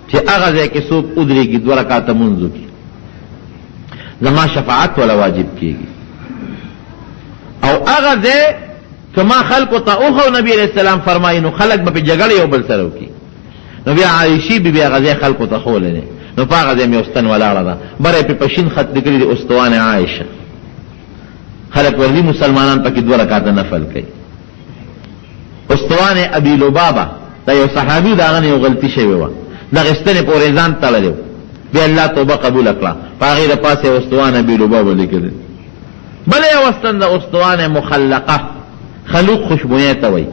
چې هغه ځای کې څوک ودرېږي 2 رکعاته لمونځ وکړي زما شفاعت ولا واجب کېږي او هغه ځای که ما خلکو ته وښو نبی علیہ السلام فرمایي نو خلک به په جګړه یو بل سره وکړي نو بیا عایشې بي هغه ځای خلکو ته ښولی دی نو په هغه ځای مې اوستن ولاړه ده بره یې په شین خط لیکلي دي استوان عایشه خلک ورځي مسلمانان پکې 2 رکعاته نفل کوي استوان ابي لبابه دا یو صحابي د هغه نه یو غلطي شوې وه دغه ستنې پورې ځان تړلی بیا الله توبه قبوله کړه په هغې د پاسه استوان ابي لبابه لیکلي بله یو ستن د استوان مخلقه خلوق خوشبویه ته وایي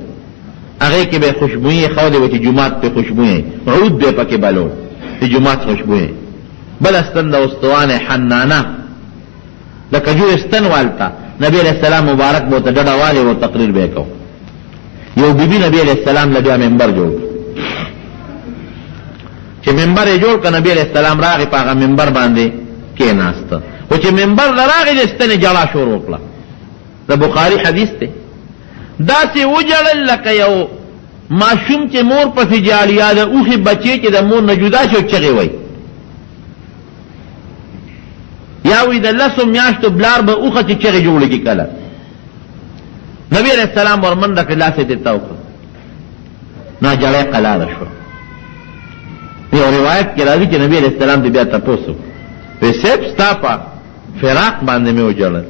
هغې کې به خوشبویي ښودې وه چې جومات پې خوشبویه عود به پکې بلو چې جومات خوشبویه بل ستن د استوان حنانه د کجور ستن والته نبی علیہ السلام مبارک به ورته ډډه والې و تقریر به یې کو یو بیبي نبی علیہ السلام له بیا منبر جوړ چې منبر یې جوړ که نبی علیہ السلام راغی په هغه منبر باندې کېناسته خو چې منبر له راغی د ستنې جړا شروع وکړه د بخاري حدیث دی داسې وجړل لکه یو ماشوم چې مور پسې جاړي یا د اوښې بچې چې د مور نه جدا شي او چغې وایي یا وی د 10 میاشتو بلار به اوښه چې چغې جوړې کړي کله نبی علیہ السلام ورمنډه کړې لاسې دې تا وکړه نو جړی قلاده شوه یو روایت کې راځي چې نبی علیہ السلام دې بیا تپوس وکړو وی صاحب ستا په فراق باندې مې وجړل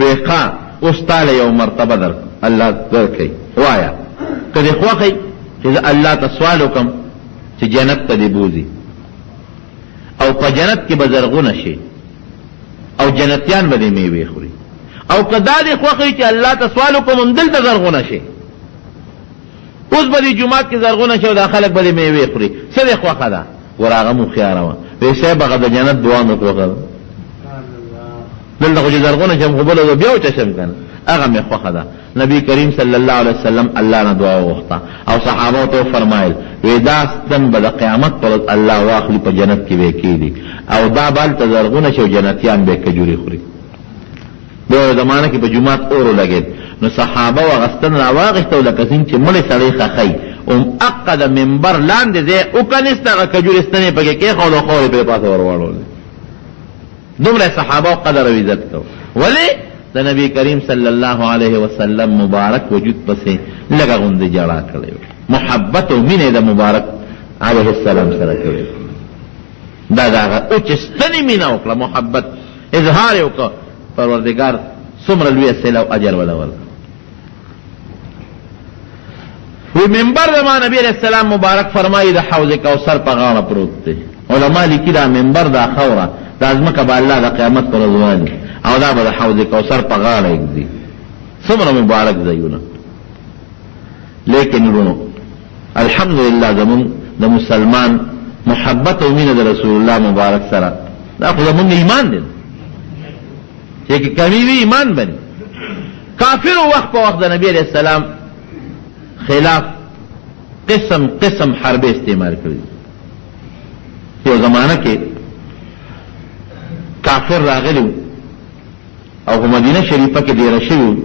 وی ښه اوس تاله یو مرتبه در الله درکوي وایه که دې خوښئ چې زه الله ته سوال وکړم چې جنت ته دې بوځي او په جنت کې به زرغونه شي او جنتیان به دې میوې خوري او که دا دې خوښئ چې الله ته سوال وکړم همدلته زرغونه شي اوس به دې جومات کې زرغونه شي او دا خلک به دې میوې خوري څه دې خوښه ده ور هغه مو خیاره وه وی صاحب هغه د جنت دعا مې خوښه ده دلته خو چې زرغونه شم خو بله بیا وچشم که نه هغه مې خوښه ده نبی کریم صلی الله علیه وسلم الله نه دعا وغوښته او صحابو ته فرمایل وی دا ستن به د قیامت پر ورځ الله واخلي په جنت کې به کېږي او دا به هلته زرغونه شي او جنتیان به کجورې خوري بیا یو زمانه کې په جومات اور ولګېد نو صحابه هغه ستن راواغېسته او لکه څنګه چې مړی سړی خښئ حقه د منبر لاندې ځای وکنیسته هغه کجورې ستنې پکې کېښود او خاورې پرې پاسه ورواړولې دومره صحابه قدر او عزت کو ولې د نبی کریم صلی الله علیه وسلم مبارک وجود پسې لږه غوندې جړا کړی محبت او مینې د مبارک علیه السلام سره کړی دا د هغه او چې ستنې مینه وکړه محبت اظهار یې وکړه پروردګار څومره لویه صله او اجر وله ورکړه وی منبر د ما نبی علیہ السلام مبارک فرمایي د حوض کوثر په غاړه پروت دی علما لیکي دا منبر دا خوره دا ځمکه به الله د قیامت پر ورځ والي او دا به د حوض کوثر په غاړه ایږدي څومره مبارک ځایونه لیکن ورونو الحمدلله زمون د مسلمان محبت او مینه د رسول الله مبارک سره دا خو زمونږ ایمان دی چې کمی وي ایمان بني کافر وخت په وخت د نبی علیہ السلام خلاف قسم قسم حرب استعمال کړی یو زمانہ کې کافر راغلی او په مدینه شریفه کې ډیره شوي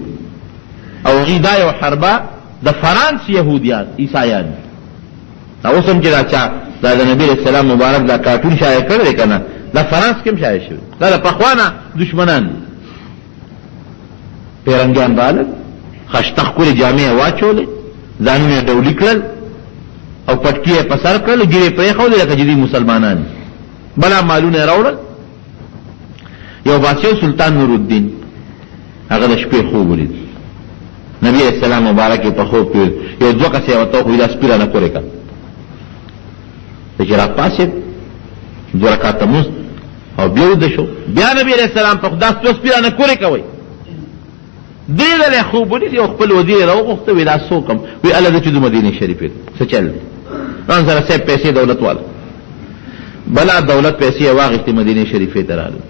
او هغوی دا یو حربه د فرانس یهودیان عیسایان دا اوس هم چې دا چا دا د نبي علیه السلام مبارک دا کارټون شایع کړی دی که نه دا فرانس کې هم شایع شوي دا د پخوا نه دشمنان دي پیرنګیان راغلل خشته ښکلې جامې یې واچولې ځانونه یې ډولي کړل او پټکي یې په سر کړل ګیرې پرېښودې لکه جدي مسلمانان بلا مالونه یې راوړل یو بادشاه سلطان نور الدین هغه د شپې خوب ولید نبی علیہ السلام مبارک په خوب کې یو 2 کسه ورته ویل دا سپیره نه کورې کا چې را پاسې 2 رکعاته مونځ او بیا ود شو بیا نبی علیہ السلام په خدا سپیره نه کورې کوي دې له خوب ولید یو خپل وزیر راوغوښته وی دا سوکم وی الله د چې د مدینه شریفه څه چل نن سره سه پیسې دولت والا بلا دولت پیسې واغښتې مدینه شریفه ته راغله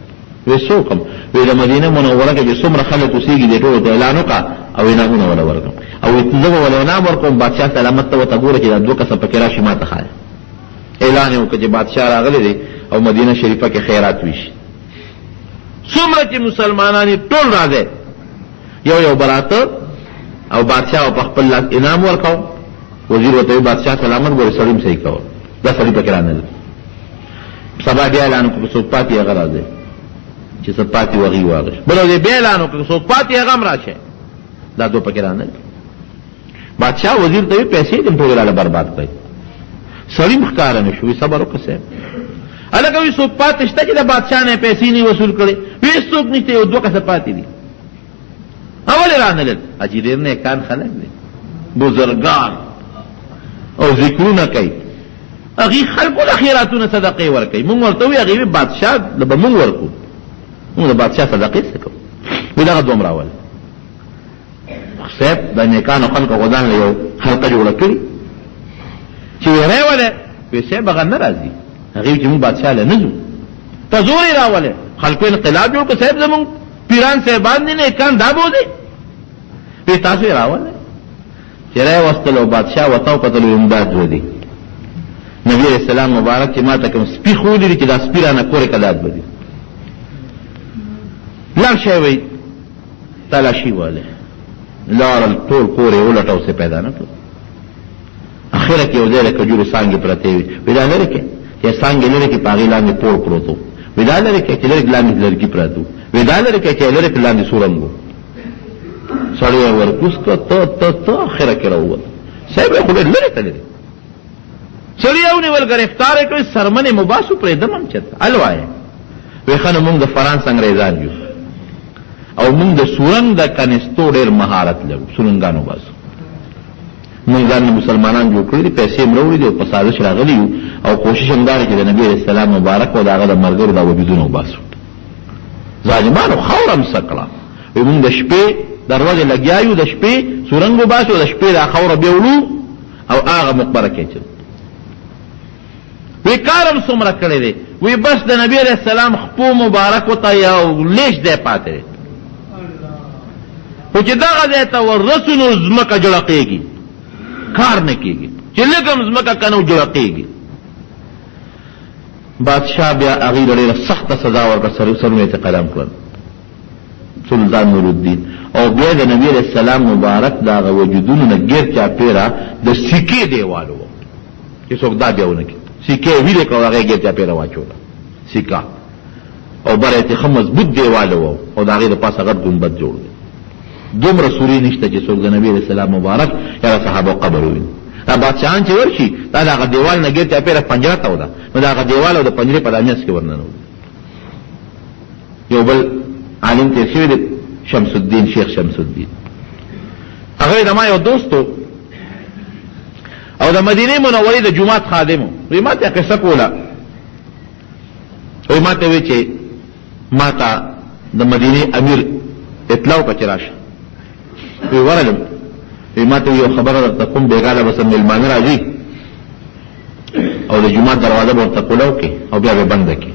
وی سوکم وی د مدینه منوره کې چې څومره خلک اوسېږي دې ټولو ته اعلان وکړه او انعامونه وله ورکړم او زه به وله انعام ورکوم بادشاه سلامت ته ورته ګوره چې دا 2 کسه پکې راشي ما ته ښایه اعلان یې وکړه چې بادشاه راغلی دی او مدینه شریفه کې خیرات ویشي څومره چې مسلمانان ټول راځي یو براته او بادشاہ په خپل لاس انعام ورکاو. وزیر ورته بادشاہ سلامت ګورې سړی صحیح کاوه، دا سړی پکې رانه. سبا بیا اعلان وکړو څوک پاتې هغه راځي چې څه پاتې وغي واغش. بل دې بیا اعلان وکړو څوک پاتې هغه هم راشه، دا دوه پکې رانه. بادشاہ وزیر ته پیسې دم ټول را برباد کړي. سړی مخکاره نشو، صبر وکړه. الګا وی څوک پاتې شته چې د بادشاہ نه پیسې نه وصول کړي، وی څوک نشته، یو دوه کسه پاتې دي. اول رانه لل اجیر نه کان خلک دي بزرگان او ذکرونه کوي، هغه خلکو له خیراتونه صدقې ورکوي. مونږ ورته وی هغه بادشاہ له مونږ ورکو، مونږ د بادشاہ صدقې څخه وی دا دوم راول. صاحب د نیکانو خلکو غدان له یو حلقه جوړه کړي چې وره وله پیسې بغیر ناراضي. هغه چې مونږ بادشاہ له نه ځو په زور راوله، خلکو انقلاب جوړ کړ. صاحب زمونږ پیران صاحبان دي نه کان دا بو دي په تاسو راوله چې راي واستلو بادشاہ وتاو پتلو امداد ودی. نبی علیہ السلام مبارک چې ما ته کوم سپی خو دي چې دا سپیرانه کورې کداد بدی لار شي وي تلاشي واله لار ټول کورې ولټاو څه پیدا نه کړ. اخره کې یو ځای له کجورو څنګه پرته وي ودا لري کې چې څنګه لري کې پاغي لاندې پور پروتو، ودا لري کې چې لري لاندې لري کې پراتو، ودا لري کې چې لري په لاندې سورنګو. سړی ورکوس کو ته اخره کې راووت. صاحب خو لري ته لري سړی یو نیول گرفتار کړ، سرمنه مباسو پرې دمم چت الوای وی خنه مونږ د فرانس انګریزان یو او مونږ د سورنګ د کنيستو ډېر مهارت لرو، سورنګانو باسو. مونږ ځان مسلمانان جوړ کړی، پیسې مروړي دي او په سازش راغلی او کوشش هم دا چې د نبی رسول الله مبارک او داغه د مرګ د وجودونو باسو. ظالمانو خورم سکړه. مونږ د شپې دروازه لګیایو، د شپې سورنګو باسو، د شپې د خوره بیولو او هغه مقبره کې چل. وی کارم څومره کړی دی، وی بس د نبی علیہ السلام خپو مبارک وته یو لیش دی پاتې دی، خو چې دغه ځای ته ورسو نو ځمکه جړقېږي، کار نه کېږي، چې لږم ځمکه کنو جړقېږي. بادشاہ بیا هغې له ډېره سخته سزا ورکړه، سرونه یې قلم کړل سلطان نور الدین. او بیا د نبی علیہ السلام مبارک د هغه وجودونو نه ګیر چاپېره د سکې دیوال و چې څوک دا بیا ونه کړي. سکه ویلې کړو، هغه ګیر چاپېره واچوله سکه، او بره یې ښه مضبوط دیوال و او د هغې د پاسه غټ ګنبد جوړ دی. دومره سوري نشته چې څوک د نبی علیہ السلام مبارک یا د صحابه قبر وویني. دا بادشاهان چې ورشي دا د هغه دیوال نه ګیر چاپېره پنجره ته وده، نو د هغه دیوال او د پنجرې په دامیاس کې ورننوځي. یو بل عالم تېر شوی دی شمس الدین، شیخ شمس الدین، هغه د ما یو دوستو او د مدینه منورې د جمعات خادمو. وی ما ته قصه کوله، وی ما ته وی چې ما ته د مدینه امیر اطلاع وکړه چې راشه. وی ورغلم، وی ما ته یو خبره درته کوم، بېګاله به څه مېلمانه راځي او د جومات دروازه به ورته کوله وکړي او بیا به بنده کړي،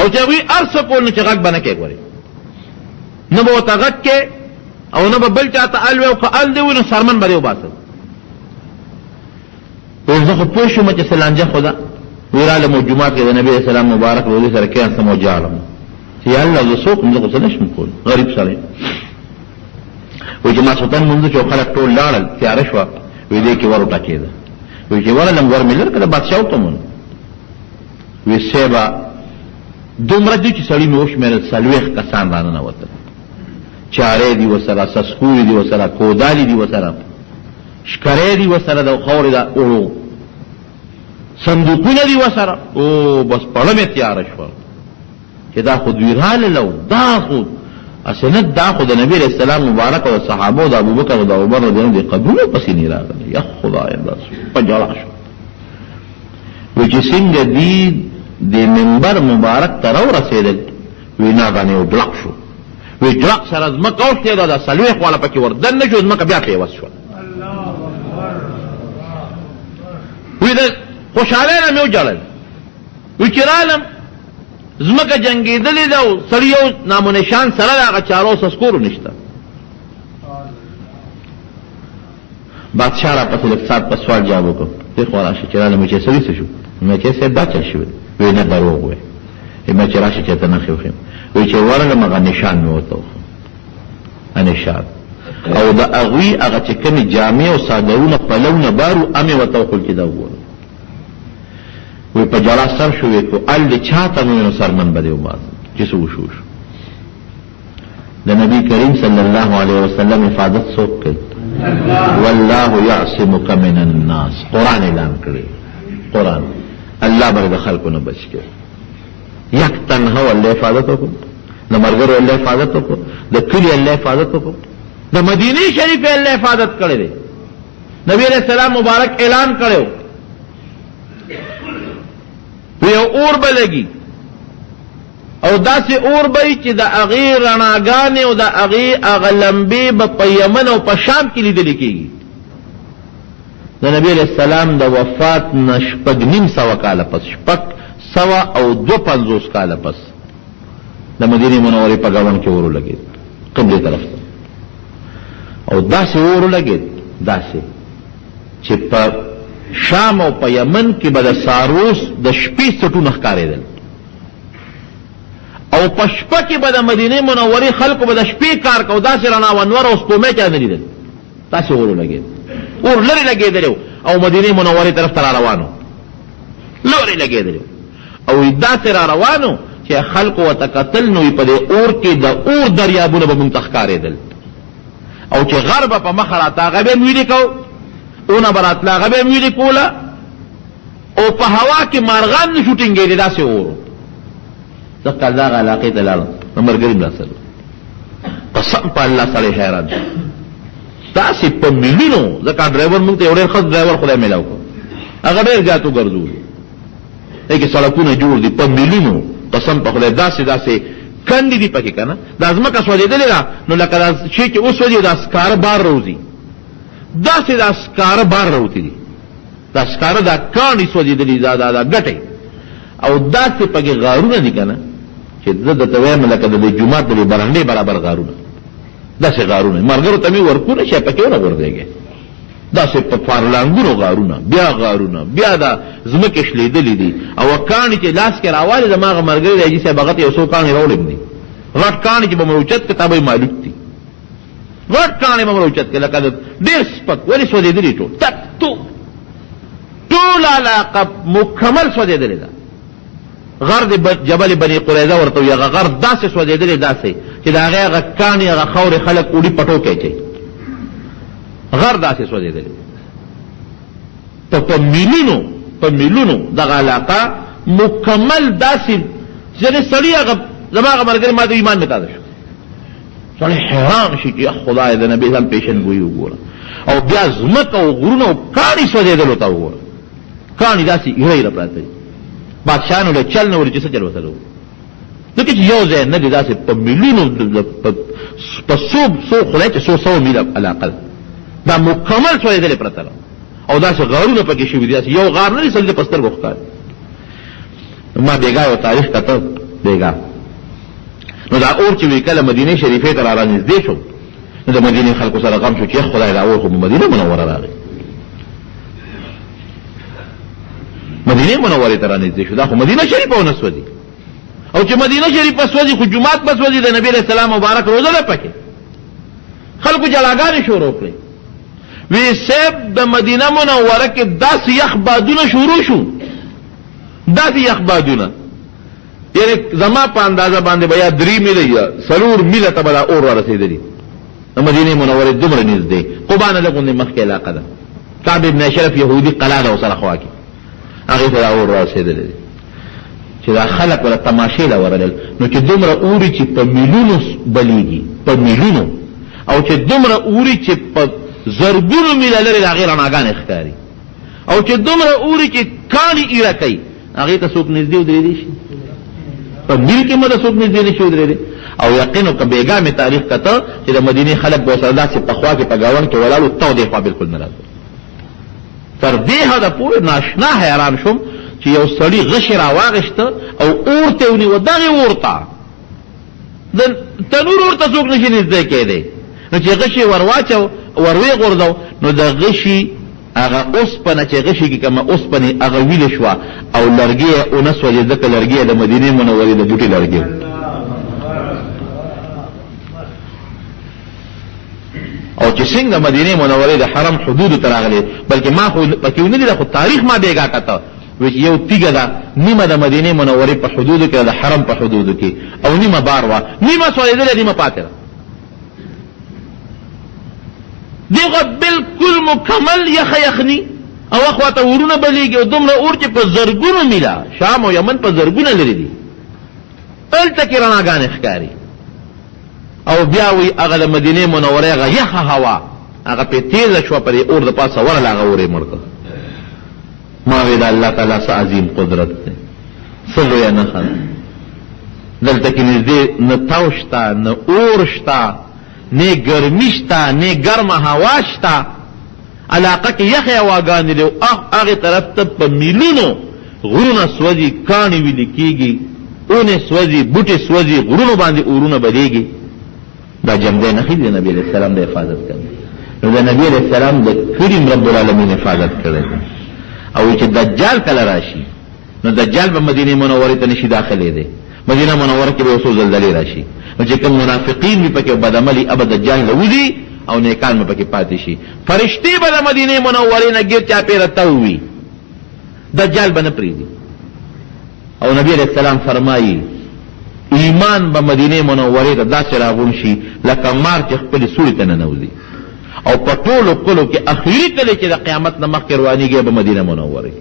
او چې هغوی هر څه کول نو چې غږ به نه کوې، ګورې نه به ورته غږ کې او نه به بل چا ته ال وی او که ال دې وي نو سرمن به دې وباسه. زه خو پوه شوم چې سلانجه خو ده. وی رالم او جومات کې د نبي علیه السلام مبارک روزي سره کېناستم او جاړم چې یا الله زه څوک م، زه خو څه نشم کولی، غریب سړی. وی چې ماسخوتن لمونځ چې خلک ټول لاړل، تیاره شوه، وی دې کې ور وټکېده. وی چې ورغلم ور مې لر کړه بادشاه وتمون. وی صیبه دومره دي چې سړي مې وشمېرل، 40 کسان راننوتل، چارې دي ورسره، سسکوري دي ورسره، کودالي دي ورسره، شکرې دي ورسره، د خاورې د اوړو صندوقونه دي ورسره. او بس پړه مې تیاره شوه چې دا خو دوی راللو، دا خو اسنت، دا خو د نبی علیہ السلام مبارک او د صحابه او د ابوبکر او د عمر رضی الله عنهم د قبرونو پسې نه راغلي. یا خدای دا په جړا شو. وی چې څنګه دي د منبر مبارک ته راورسېدل، وی نه باندې یو ډلق شو. وی ډلق سره ځمکه اوښتېده، د 40 والا پکې وردن نه شو، ځمکه بیا پیوس شوه. وی د خوشحالۍ نه مې وجړل. وی چې رالم ځمکه جنګېدلې ده او سړي یو نامونشان سره د هغه چارو سسکورو نشته. بادشاه را پسې لږ ساعت په سوال جواب وکړ. دی خو راشه چې رالم چې سړي څه شو؟ مې چې صاحب دا چل شوی. وی نه دروغ وی. مې چې راشه چې ته نښې وښیم. وی چې ورغلم هغه نشان مې ورته وښیم، نشان او د اغوی هغه چې کومې جامې او څادرونه پلونه بارو امې ورته وښول چې دا وګوره. وی په جلا سر شو وی کو ال د چاته نو سرمن بده وباس چې څه وشو. د نبی کریم صلی الله علیه وسلم حفاظت څوک کوي؟ والله یعصمک من الناس. قرآن اعلان کړی، قرآن الله بر د خلکو نه بچ کړي. یک تنها الله حفاظت وکړو، د مرګرو الله حفاظت وکړو، د کلی الله حفاظت وکړو، د مدینه شریف الله حفاظت کړی دی. نبی علیہ السلام مبارک اعلان کړو یو اور بلګي او داسې اور به چې د هغې رڼاګانې او د هغې هغه لمبې به په یمن او په شام کې لیدلې کېږي. د نبی علیہ السلام د وفات نه 650 کاله پس 652 کاله پس د مدینې منورې په ګاونډ کې اور ولګېد قبلې طرف ته. او داسې اور ولګېد داسې چې په شام او په یمن کې به د ساروس د شپې سټونه ښکارېدل او په شپه کې به د مدینې منورې خلکو به د شپې کار کو، داسې رڼا و انور او سپومې چا نه لیدل. داسې اور ولګېد، اور لرې لګېدلی او مدینې منورې طرف ته را روانو، لرې لګېدلی او داسې را روانو چې خلکو ورته کتل نو په دې اور کې د اور دریابونه به مونږ ته ښکارېدل او چې غر به په مخه راته هغه به یې ویلې کو، اونه به راتله هغه به یې ویلې کوله او په هوا کې مارغان نه شو ټینګېدې. داسې اور زه کال دغه علاقې ته لاړم، نو ملګري مې راسره قسم په الله سړی حیران شو. داسې په میلیونو، ځکه ډرایور موږ ته یو ډېر ښه ډرایور خدای میلاو کړ، هغه ډېر زیات وګرځولو، دی کې سړکونه جوړ دي په میلیونو، قسم په خدای داسې داسې کندې دي پکې که نه، دا ځمکه سوځېدلې ده نو لکه دا شی چې اوس وځي دا سکاره بار روځي، داسې دا سکاره بار راوتي دي، دا سکاره دا کاڼي سوځېدلي دا ګټې او داسې پکې غارونه دي که نه چې زه درته وایم لکه د دې جومات د برهنډې برابر غارونه، داسې غارونه ملګرو ته مې ورکونه شي پکې ونه غورځېږي، داسې په فارلانګونو غارونه، بیا غارونه، بیا دا ځمکې شلېدلې دي او کاڼي چې لاس کې راوالې زما هغه ملګري دی حاجي صاحب هغه ته یو څو کاڼي راوړم دي، غټ کاڼي چې به مې اوچت کړه تا به یې مالوک دي، غټ کاڼي به مې اوچت کړه لکه ډېر سپک، ولې سوځېدلي ټول علاقه مکمل سوځېدلې ده. غر د جبل بني قریظه ورته وي، هغه غر داسې سوځېدلې داسې چې د هغې هغه کاڼي هغه خاورې خلک اوړي پټو کې اچوي، غر داسې سوځېدلې په میلیونو دغه علاقه مکمل داسې چې سړي هغه زما هغه ملګري ما د ایمان مې تازه شو، سړی حیران شي چې خدای د نبي اسلام پیشنګویي وګوره او بیا ځمکه او غرونه او کاڼي سوځېدلو ته وګوره، کاڼي داسې ایره ایره پراته دي، بادشاهانو له چل نه وري چې څه چل ورسره وو، ځکه چې یو ځای نه دی، داسې په میلیونو په څو خدای چې 100 میله علاقه دا مکمل سوځېدلې پرته ده او داسې غارونه پکې شوي دي، داسې یو غار نه دی سړي په سترګو ښکاري. ما بېګا یو تاریخ کته بېګا، نو دا اور چې وی کله مدینې شریفې ته را نږدې شو نو د مدینې خلکو سره غم شو چې خدای دا اور خو مدینه منوره راغی، مدینه منورې ته را نږدې شو، دا خو مدینه شریفه ونه سوځي او چې مدینه شریفه سوځي خو جومات به سوځي، د نبي علیہ السلام مبارک روزه ده پکې، خلکو جلاګانې شروع کړې. وی صاحب د مدینه منوره کې داسې یخ بادونه شروع شو، داسې یخ بادونه یعنی زما په اندازه باندې به یا 3 میله یا 4 میله ته به دا اور ورسېدلي، د مدینې منورې دومره نږدې، قبا نه لږ غوندې مخکې علاقه ده، کعب ابن اشرف یهودي قلعه ده ورسره خوا کې، هغې ته دا اور رارسېدلی دی چې دا خلک وله تماشې له ورغلل، نو چې دومره اوري چې په میلیونو بلیږي، په میلیونو، او چې دومره اوري چې په زرګونو میله لرې د هغې رڼاګانې ښکاري، او چې دومره اوري چې کاڼي ایره کوي، هغې ته څوک نږدې ودرېدی شي، په میل کې مده څوک نږدې نه شي ودرېدی. او یقین که بېګا مې تاریخ کته چې د مدینې خلک به ورسره داسې په خوا کې په ګاونډ کې ولاړ و، تو دې خوا بلکل نه راځي. تر دې حده پورې ناشنا حیران شوم چې یو سړي غشي راواغېسته او اور ته یې ونیوه، دغې اور ته د تنور اور ته څوک نشي نږدې کېدی، نو چې غشي ورواچو وروې غورځو نو د غشي هغه اوسپنه چې غشي کې کومه اوسپنې هغه ویلې شوه او لرګي یې ونه سوځېد، ځکه لرګي یې د مدینې منورې د بوټي لرګي او چې څنګه مدینه منورې د حرم حدود ته راغلي، بلکې ما خو پکې ونه لیدل، خو تاریخ ما بیګا کته وی یو تیګه ده نیمه د مدینه منورې په حدود کې، د حرم په حدود کې، او نیمه بار وا، نیمه سوېدل، نیمه پاتې دیغه بالکل مکمل یخنی او اخواته ورونه بلیږي، او دومره اور چې په زرګونو میله شام او یمن په زرګونه لري دي، هلته کې رڼاګانې ښکاري. او بیا وی هغه د مدینې منورې هغه یخه هوا هغه پې تیزه شوه، په دې اور د پاسه ورله هغه اور یې مړ کړ. ما وی د الله تعالی څه عظیم قدرت دی، څه لویه نښه ده. دلته کې نږدې نه تاو شته، نه اور شته، نه ګرمي شته، نه ګرمه هوا شته، علاقه کې یخې هواګانې دي، او هغې طرف ته په میلونو غرونه سوځي، کاڼې ویلې کېږي، اونې سوځي، بوټې سوځي، غرونو باندې اورونه بلیږي. دا جمدی نښې دي نبي علیه السلام د حفاظت کړی. نو د نبي علیه السلام د کریم رب العالمین حفاظت کړی دی. او چې دجال کله راشي نو دجال به مدینه منورې ته نشي داخلې دی، مدینه منوره کې به یو څو زلزلې راشي، نو چې کوم منافقین وي پکې بدعملي ابه دجال لوځي او نیکان به پکې پاتې شي. فرشتې به د مدینې منورې نه ګیر چاپېره تاو وي، دجال به نه پرېږدي. او نبی علیه السلام فرمایي ایمان به مدینه منورې ته داسې راغون شي لکه مار چې خپلې سوړې ته ننوځي. او په ټولو کلو کې اخري کلی چې د قیامت نه مخکې روانېږي به مدینه منورې،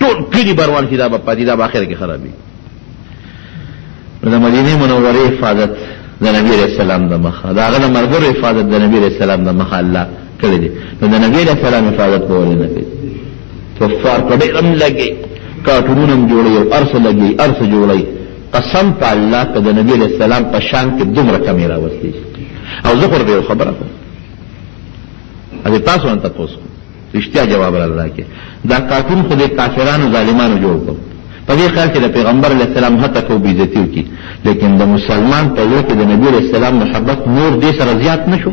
ټول کلي به روان شي، دا به پاتې، دا به اخره کې خرابېږي. نو د مدینې منورې حفاظت د نبی علیه السلام د مخه، د هغه د ملګرو حفاظت د نبی علیه السلام د مخه الله کړی دی. نو د نبی علیه السلام حفاظت به ولې نه کوي؟ کفار په ډېر هم لګي، کارټونونه هم جوړوي او ارسه لګي، ارسه جوړوي. قسم په الله که د نبی علیه السلام په شان کې دومره کمې راوستې شي. او زه خو ورته یو خبره کوم، ادې تاسو نه تپوس کوم، رښتیا جواب راله راکړئ. دا کارټون خو د کافرانو ظالمانو جوړ کړو، په دې خیال کې د پیغمبر علیه السلام هڅه کوو بېعزتي وکړي، لیکن د مسلمان په زړه کې د نبي علیه السلام محبت نور دې سره زیات نه شو،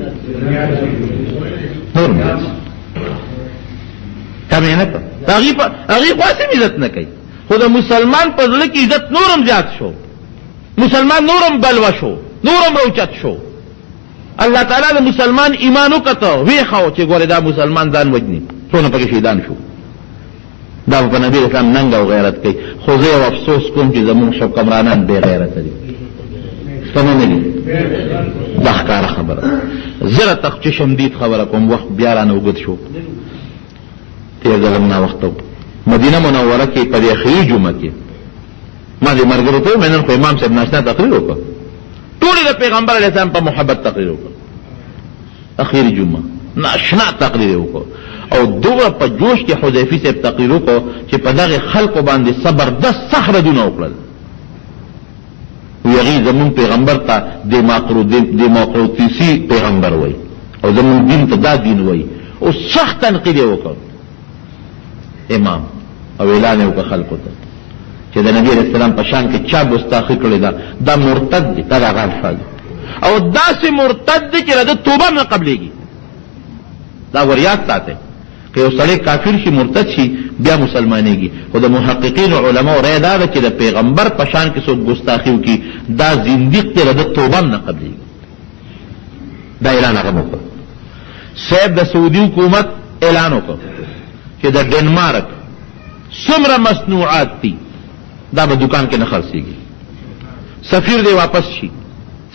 نور زیات کم یې نه کړ. هغې خو هسې عزت نه کوي، خو د مسلمان په زړه کې عزت نورم زیات شو، مسلمان نورم بلوه شو، نورم روچت شو. الله تعالی د مسلمان ایمان وکته، ویښه چې ګورې دا مسلمان ځان وجني، څونه پکې شهیدان شو. دا په نبی اسلام ننګ او غیرت کوي. خو زه یو افسوس کوم چې زموږ حکمرانان بې غیرته دي، سمه نه دي. دا ښکاره خبره، زه راته چې شمدید خبره کوم، وخت بیا رانه اوږد شو، تېر ځلم ناوخته مدینه منوره کې په دې اخري جمعه کې ما دې ملګرو ته وویل نن خو امام صاحب ناشنا تقریر وکړ، ټولې د پیغمبر علیه السلام په محبت تقریر وکړ، اخري جمعه ناشنا تقریر وکړ. او دومره په جوش کې حذیفي صاحب تقریر وکړ چې په دغه خلقو باندې زبردست سخت ردونه وکړل. وی هغې زمونږ پیغمبر ته دیموکراتیسي پیغمبر وایي، او زمونږ دین ته دا دین وایي، او سخت تنقید یې وکړ امام، او اعلان یې وکړ خلقو ته چې د نبي علیه السلام په شان کې چا ګستاخي کړې ده، دا مرتد دی، دا د هغه الفاظ، او داسې مرتد دی چې د توبه نه قبلېږي. دا ور یاد ساتئ، که یو سړی کافر شي مرتد شي بیا مسلمانېږي، خو د محققینو علماو رایه دا ده چې د پیغمبر په شان کې څوک ګستاخي وکړي دا زندیق دی، د توبه هم نه قبلېږي. دا اعلان هغه وکړ. صاحب د سعودي حکومت اعلان وکړ چې د ډنمارک څومره مصنوعات دي دا به دکان کې نه خرڅېږي، سفیر دی واپس شي،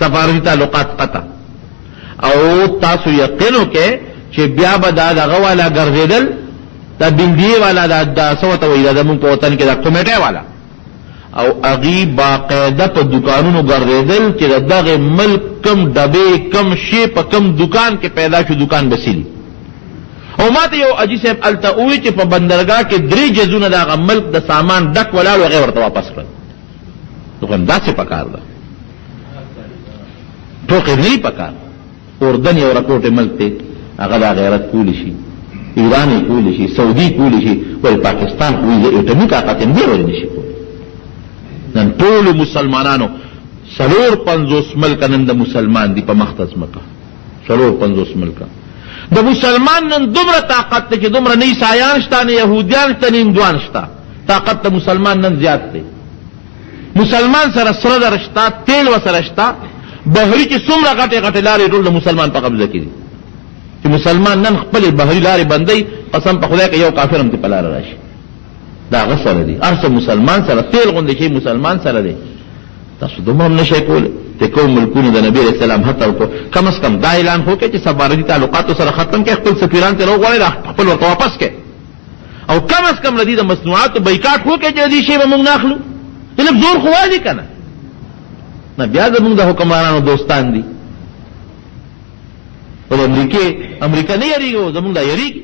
سفارتي تعلقات قطع، او تاسو یقین وکړئ چې بیا به دا دغه والا ګرځېدل، دا بلدیې والا، دا څه ورته وایي، دا زمونږ په وطن کې دا کمیټۍ والا، او هغې باقاعده په دکانونو ګرځېدل چې د دغې ملک کم ډبې کم شی په کم دکان کې پیدا شو دکان به سیلي. او ما ته یو اجي صاحب هلته ووایي چې په بندرګاه کې 3 جزونه د هغه ملک د سامان ډک ولاړ و، هغې ورته واپس کړل. نو خو داسې پکار ده، ټوکې نه پکار. اردن یو رپورټ ملک دی، هغه دا غیرت کولی شي، ایران یې کولی شي، سعودي کولی شي، وایي پاکستان خو یې اټومي طاقت یې دی ولې نشي کولی. نن ټولو مسلمانانو 54 ملکه نن د مسلمان دي په مخته ځمکه، 54 ملکه د مسلمان نن دومره طاقت دی چې دومره نه عیسایان شته، نه یهودیان شته، نه هندوان شته. طاقت د مسلمان نن زیات دی. مسلمان سره سره در شته، تیل ورسره شته، بحري چې څومره غټې غټې لارې ټول د مسلمان په قبضه کې دي. چې مسلمان نن خپل بهري لارې بندي، قسم په خدای کې یو کافر هم ته په لار راشي. دا هغه سره دی، هر څه مسلمان سره تیل غوندې شي مسلمان سره دی. تاسو دومره هم نشئ کولی. ته کوم ملکونو د نبي علیه السلام هڅه وکړو، کم از کم دا اعلان وکړئ چې سفارتي تعلقاتو سره ختم کړئ، خپل سفیران ترې وغواړئ خپل ورته واپس کړئ، او کم از کم له دې د مصنوعاتو بایکاټ وکړئ چې دې شی به موږ نه اخلو. لږ زور خو والي که نه، نه بیا زموږ د حکمرانانو دوستان دي. او امریکا نه یریږي، زموږ دا یریږي.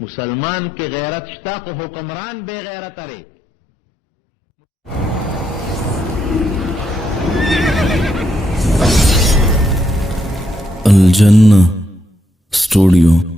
مسلمان کې غیرت شته، خو حکمران بے غیرت اره. الجنة ستوديو.